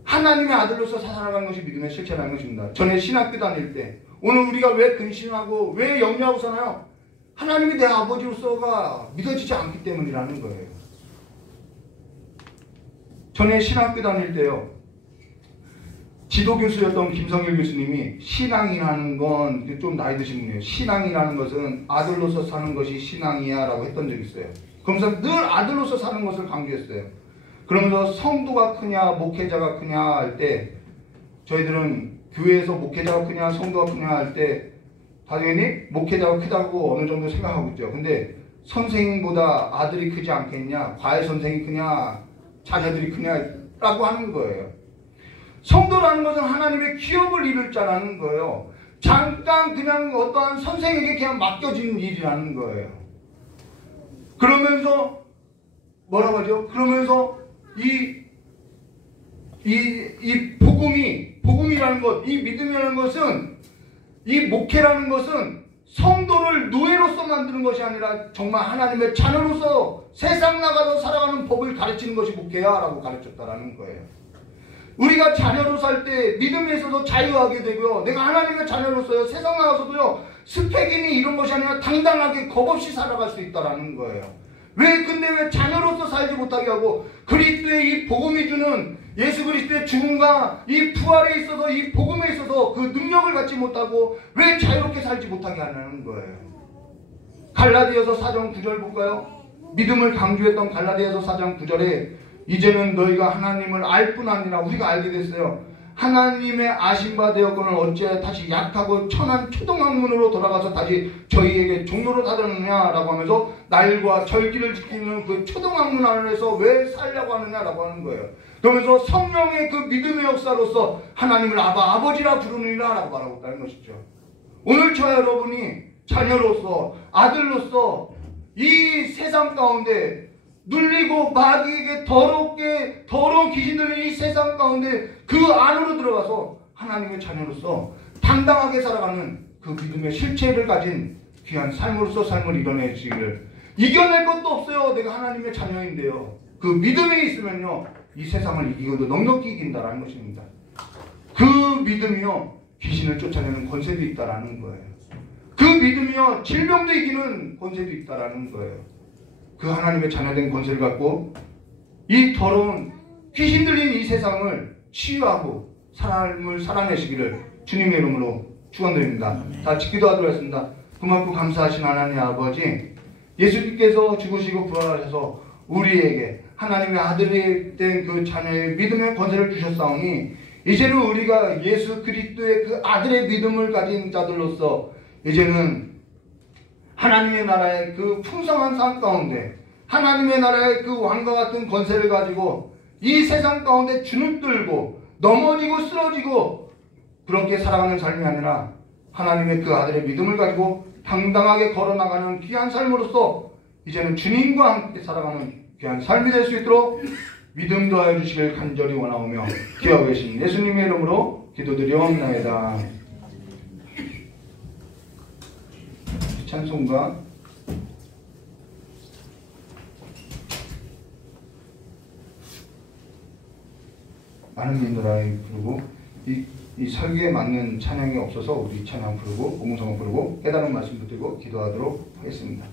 하나님의 아들로서 살아가는 것이 믿음의 실체라는 것입니다. 전에 신학교 다닐 때 오늘 우리가 왜 근신하고 왜 염려하고 사나요? 하나님이 내 아버지로서가 믿어지지 않기 때문이라는 거예요. 전에 신학교 다닐 때요, 지도교수였던 김성일 교수님이 신앙이라는 건 좀 나이 드신 분이에요. 신앙이라는 것은 아들로서 사는 것이 신앙이야 라고 했던 적이 있어요. 그러면서 늘 아들로서 사는 것을 강조했어요. 그러면서 성도가 크냐 목회자가 크냐 할 때 저희들은 교회에서 목회자가 크냐 성도가 크냐 할 때 당연히 목회자가 크다고 어느 정도 생각하고 있죠. 근데 선생님보다 아들이 크지 않겠냐, 과외 선생이 크냐 자녀들이 크냐라고 하는 거예요. 성도라는 것은 하나님의 기업을 이룰 자라는 거예요. 잠깐 그냥 어떠한 선생에게 그냥 맡겨진 일이라는 거예요. 그러면서 뭐라고 하죠? 그러면서 이 복음이라는 것, 이 믿음이라는 것은, 이 목회라는 것은 성도를 노예로서 만드는 것이 아니라 정말 하나님의 자녀로서 세상 나가서 살아가는 법을 가르치는 것이 목회야 라고 가르쳤다라는 거예요. 우리가 자녀로 살 때 믿음에서도 자유하게 되고요. 내가 하나님의 자녀로서요, 세상 나가서도요, 스펙이니 이런 것이 아니라 당당하게 겁없이 살아갈 수 있다라는 거예요. 근데 왜 자녀로서 살지 못하게 하고 그리스도의 이 복음이 주는 예수 그리스도의 죽음과 이 부활에 있어서 이 복음에 있어서 그 능력을 갖지 못하고 왜 자유롭게 살지 못하게 하는 거예요. 갈라디아서 4장 9절 볼까요? 믿음을 강조했던 갈라디아서 4장 9절에 이제는 너희가 하나님을 알 뿐 아니라 우리가 알게 됐어요. 하나님의 아신 바 되었거늘 어찌하여 다시 약하고 천한 초등학문으로 돌아가서 다시 저희에게 종로로 다르느냐라고 하면서 날과 절기를 지키는 그 초등학문 안에서 왜 살려고 하느냐라고 하는 거예요. 그러면서 성령의 그 믿음의 역사로서 하나님을 아버지라 부르느니라 라고 말하고 있다는 것이죠. 오늘 저와 여러분이 자녀로서 아들로서 이 세상 가운데 눌리고 마귀에게 더러운 귀신 들린 이 세상 가운데 그 안으로 들어가서 하나님의 자녀로서 당당하게 살아가는 그 믿음의 실체를 가진 귀한 삶으로서 삶을 이뤄내시기를. 이겨낼 것도 없어요. 내가 하나님의 자녀인데요. 그 믿음이 있으면요, 이 세상을 이기고도 넉넉히 이긴다라는 것입니다. 그 믿음이요, 귀신을 쫓아내는 권세도 있다라는 거예요. 그 믿음이요, 질병도 이기는 권세도 있다라는 거예요. 그 하나님의 자녀된 권세를 갖고 이 더러운 귀신 들린 이 세상을 치유하고 삶을 살아내시기를 주님의 이름으로 축원드립니다. 다 같이 기도하도록 하겠습니다. 고맙고 감사하신 하나님 아버지, 예수님께서 죽으시고 부활하셔서 우리에게 하나님의 아들이 된 그 자녀의 믿음의 권세를 주셨사오니 이제는 우리가 예수 그리스도의 그 아들의 믿음을 가진 자들로서 이제는 하나님의 나라의 그 풍성한 삶 가운데 하나님의 나라의 그 왕과 같은 권세를 가지고 이 세상 가운데 주눅들고 넘어지고 쓰러지고 그렇게 살아가는 삶이 아니라 하나님의 그 아들의 믿음을 가지고 당당하게 걸어나가는 귀한 삶으로서 이제는 주님과 함께 살아가는 귀한 삶이 될 수 있도록 믿음 더하여 주시길 간절히 원하오며 기도하고 계신 예수님의 이름으로 기도드리옵나이다. 찬송가 많은 민들아이 부르고 이 설교에 맞는 찬양이 없어서 우리 찬양 부르고 오문성을 부르고 깨달은 말씀도 드리고 기도하도록 하겠습니다.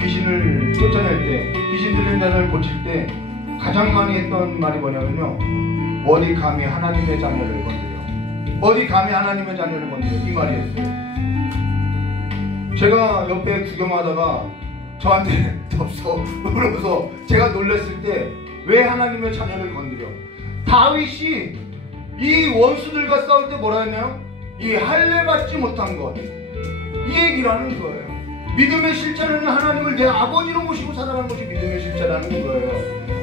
귀신을 쫓아낼 때, 귀신 들린 자를 고칠 때 가장 많이 했던 말이 뭐냐면요, 어디 감히 하나님의 자녀를 건드려, 어디 감히 하나님의 자녀를 건드려, 이 말이었어요. 제가 옆에 구경하다가 저한테 덥서 물어서 제가 놀랐을 때 왜 하나님의 자녀를 건드려? 다윗이 이 원수들과 싸울 때 뭐라 했나요? 이 할례 받지 못한 것, 이 얘기라는 거예요. 믿음의 실체는 하나님을 내 아버지로 모시고 살아가는 것이 믿음의 실체라는 거예요.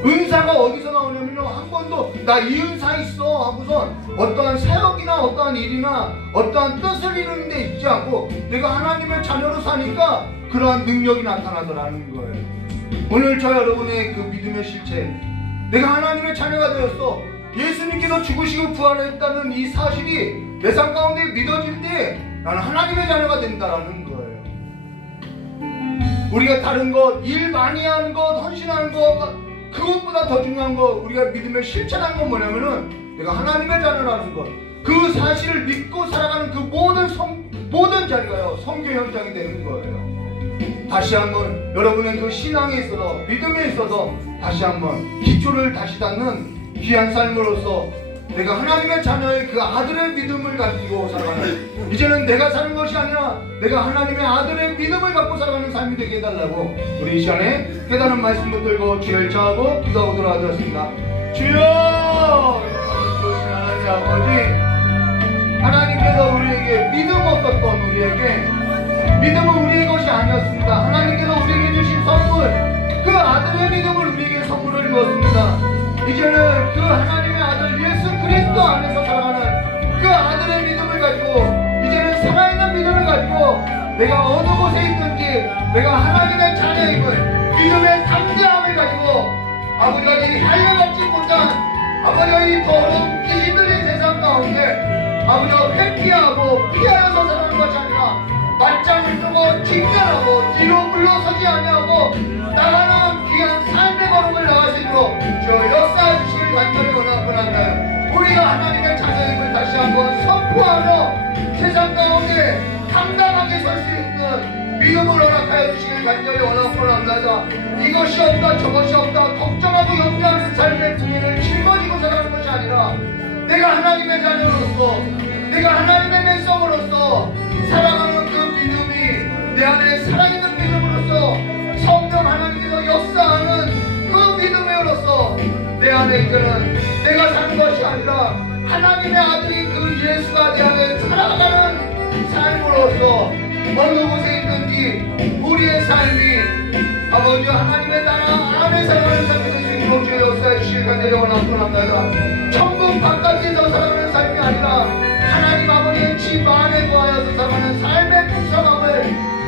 은사가 어디서 나오냐면요, 한 번도 나 이 은사 있어 하고선 어떠한 사역이나 어떠한 일이나 어떠한 뜻을 이루는 데 있지 않고 내가 하나님의 자녀로 사니까 그러한 능력이 나타나더라는 거예요. 오늘 저 여러분의 그 믿음의 실체, 내가 하나님의 자녀가 되었어, 예수님께서 죽으시고 부활했다는 이 사실이 내 삶 가운데 믿어질 때 나는 하나님의 자녀가 된다라는 거예요. 우리가 다른 것, 일 많이 하는 것, 헌신하는 것, 그것보다 더 중요한 것, 우리가 믿음의 실체라는 건 뭐냐면은 내가 하나님의 자녀라는 것, 그 사실을 믿고 살아가는 그 모든 자리가요, 선교 현장이 되는 거예요. 다시 한번 여러분의 그 신앙에 있어서 믿음에 있어서 다시 한번 기초를 다시 닿는 귀한 삶으로서 내가 하나님의 자녀의 그 아들의 믿음을 가지고 살아가는, 이제는 내가 사는 것이 아니라 내가 하나님의 아들의 믿음을 갖고 살아가는 삶이 되게 해달라고 우리 이 시간에 깨달은 말씀 붙들고 주를 차하고 기도하도록 하겠습니다. 주여! 좋으신 하나님 아버지, 하나님께서 우리에게 믿음 없었던 우리에게 믿음은 우리의 것이 아니었습니다. 하나님께서 우리에게 주신 선물, 그 아들의 믿음을 우리에게 선물을 주었습니다. 이제는 그 하나님의 아들 예수 그리스도 안에서 살아가는 그 아들의 믿음을 가지고, 이제는 살아있는 믿음을 가지고 내가 어느 곳에 있든지 내가 하나님의 자녀임을, 믿음의 담대함을 가지고 아버지가 이 할례받지 못한 아버지가 이 더러운 귀신들의 세상 가운데 아버지가 회피하고 피하여서 살아가는 것이 아니라 맞짱을 뜨고 직면하고 뒤로 물러서지 아니하고 나가는 귀한 삶의 걸음을 나갈 수 있도록 저 역사해 주시길 간절히 원하옵나이다. 우리가 하나님의 자녀임을 다시 한번 선포하며 세상 가운데 당당하게 설 수 있는 믿음을 허락하여 주시길 간절히 원하옵나이다. 이것이 없다 저것이 없다 걱정하고 염려하는 삶의 뒤를 짊어지고 살아가는 것이 아니라 내가 하나님의 자녀로서, 내가 하나님의 백성으로서 살아가는 그 믿음이 내 안에 살아있는 믿음으로서 성령 하나님께서 역사하는 그 믿음으로서 내 안에 이제는 내가 사는 것이 아니라 하나님의 아들이 그 예수가 내 안에 살아가는 삶으로서 어느 곳에 있든지 우리의 삶이 아버지 하나님의 나라 안에 살아가는 삶이 될 수 있도록 주의 역사해 주시길 간절히 원합니다. 천국 바깥에서 살아가는 삶이 아니라 하나님 아버지의 집 안에 거하여서 살아가는 삶의 풍성함을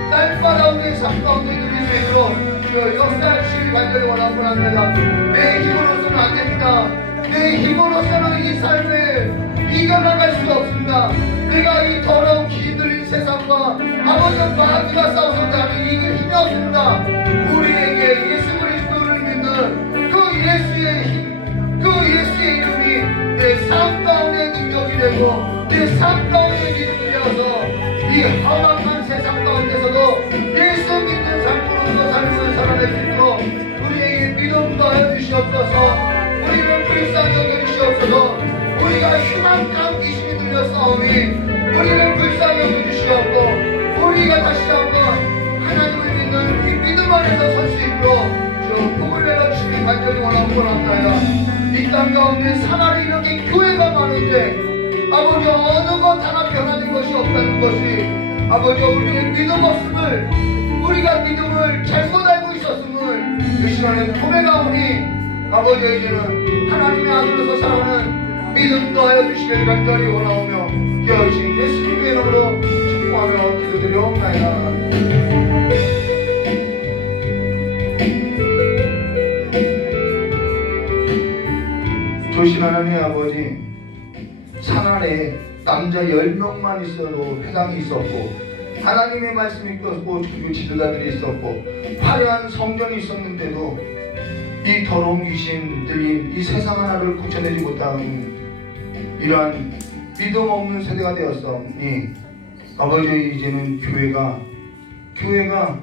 날마다 우리의 삶 가운데 누릴 수 있도록 주의 역사해 주시길 간절히 원합니다. 내 힘으로서는 안 됩니다. 내 힘으로서는 이 삶을 이겨나갈 수가 없습니다. 내가 이 더러운 기 들린 세상과 아버지와 마귀가 싸우는다는 이게 힘이 없습니다. 우리에게 예수 그리스도를 믿는 그 예수의 힘, 그 예수의 이름이 내 삶 가운데 능력이 되고 내 삶 가운데 믿음이 되어서 이 험악한 세상 가운데서도 예수 믿는 삶으로서 삶을 살아낼 수 있도록 우리에게 믿음 더해 주시옵소서. 우리를 불쌍히 여겨주시옵소서. 우리가 희망감 귀신이 들렸사오니 우리를 불쌍히 여겨주시옵고 우리가 다시 한번 하나님을 믿는 이 믿음 안에서 설 수 있도록 저 복을 내려주시길 간절히 원합니다. 이 땅 가운데 사나리 이렇게 교회가 많은데 아버지 어느 것 하나 변하는 것이 없다는 것이 아버지 우리의 믿음 없음을, 우리가 믿음을 잘못 알고 있었음을 이 시간에 고백하오니 아버지 이제는 하나님의 아들로서 살아가는 믿음 더하여 주시길 간절히 원하오며 깨어주신 예수님의 이름으로 축복하며 기도드리옵나이다. 조신 하나님의 아버지, 산 아래 남자 10명만 있어도 회당이 있었고 하나님의 말씀이 있었고 종교 지도자들이 있었고 화려한 성전이 있었는데도 이 더러운 귀신 들린 이 세상 하나를 고쳐내지 못한 이러한 믿음 없는 세대가 되었사오니 아버지 이제는 교회가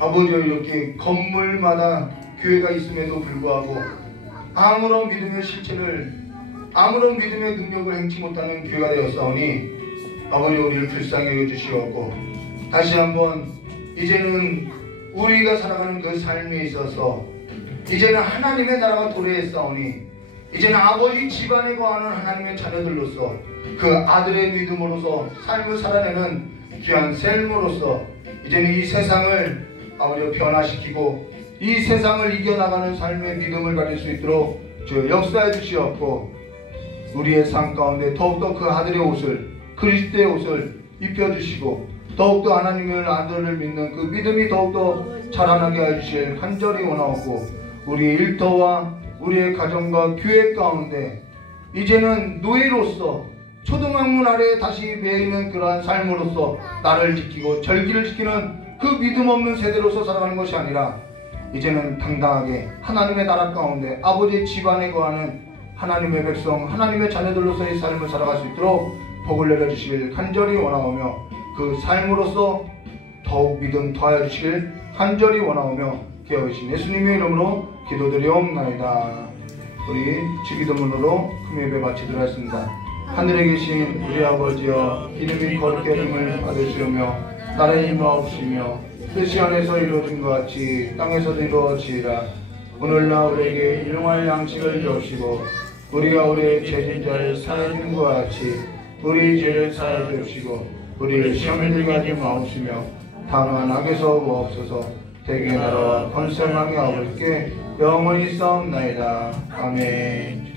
아버지 이렇게 건물마다 교회가 있음에도 불구하고 아무런 믿음의 실체를, 아무런 믿음의 능력을 행치 못하는 교회가 되었사오니 아버지 우리를 불쌍히 여겨주시옵고 다시 한번 이제는 우리가 살아가는 그 삶에 있어서 이제는 하나님의 나라가 도래했사오니 이제는 아버지 집안에 거하는 하나님의 자녀들로서 그 아들의 믿음으로서 삶을 살아내는 귀한 삶으로서 이제는 이 세상을 아버지 변화시키고 이 세상을 이겨나가는 삶의 믿음을 가질 수 있도록 주 역사해 주시옵고 우리의 삶 가운데 더욱더 그 아들의 옷을, 그리스도의 옷을 입혀주시고 더욱더 하나님의 아들을 믿는 그 믿음이 더욱더 자라나게 해주실 간절히 원하옵고 우리의 일터와 우리의 가정과 교회 가운데 이제는 노예로서 초등학문 아래에 다시 매이는 그러한 삶으로서 나를 지키고 절기를 지키는 그 믿음 없는 세대로서 살아가는 것이 아니라 이제는 당당하게 하나님의 나라 가운데 아버지의 집안에 거하는 하나님의 백성, 하나님의 자녀들로서의 삶을 살아갈 수 있도록 복을 내려주시길 간절히 원하오며 그 삶으로서 더욱 믿음 더하여 주시길 간절히 원하오며 깨어오신 예수님의 이름으로 기도드리옵나이다. 우리 주기도문으로 금요일에 마치도록 하겠습니다. 하늘에 계신 우리 아버지여, 이름이 거룩히 여김을 받으시오며 나라의 힘을 없으며 뜻이 안에서 이루어진 것 같이 땅에서도 이루어지이다. 오늘날 우리에게 일용할 양식을 주시고 우리가 우리의 죄진자를 사하여 주는 것 같이 우리 죄를 사하여 주시고 우리를 시험에 들게 하지 마옵시며 다만 악에서 구하옵소서. 대개 나라와 권세망의 아버지께 영원히 싸움나이다. 아멘.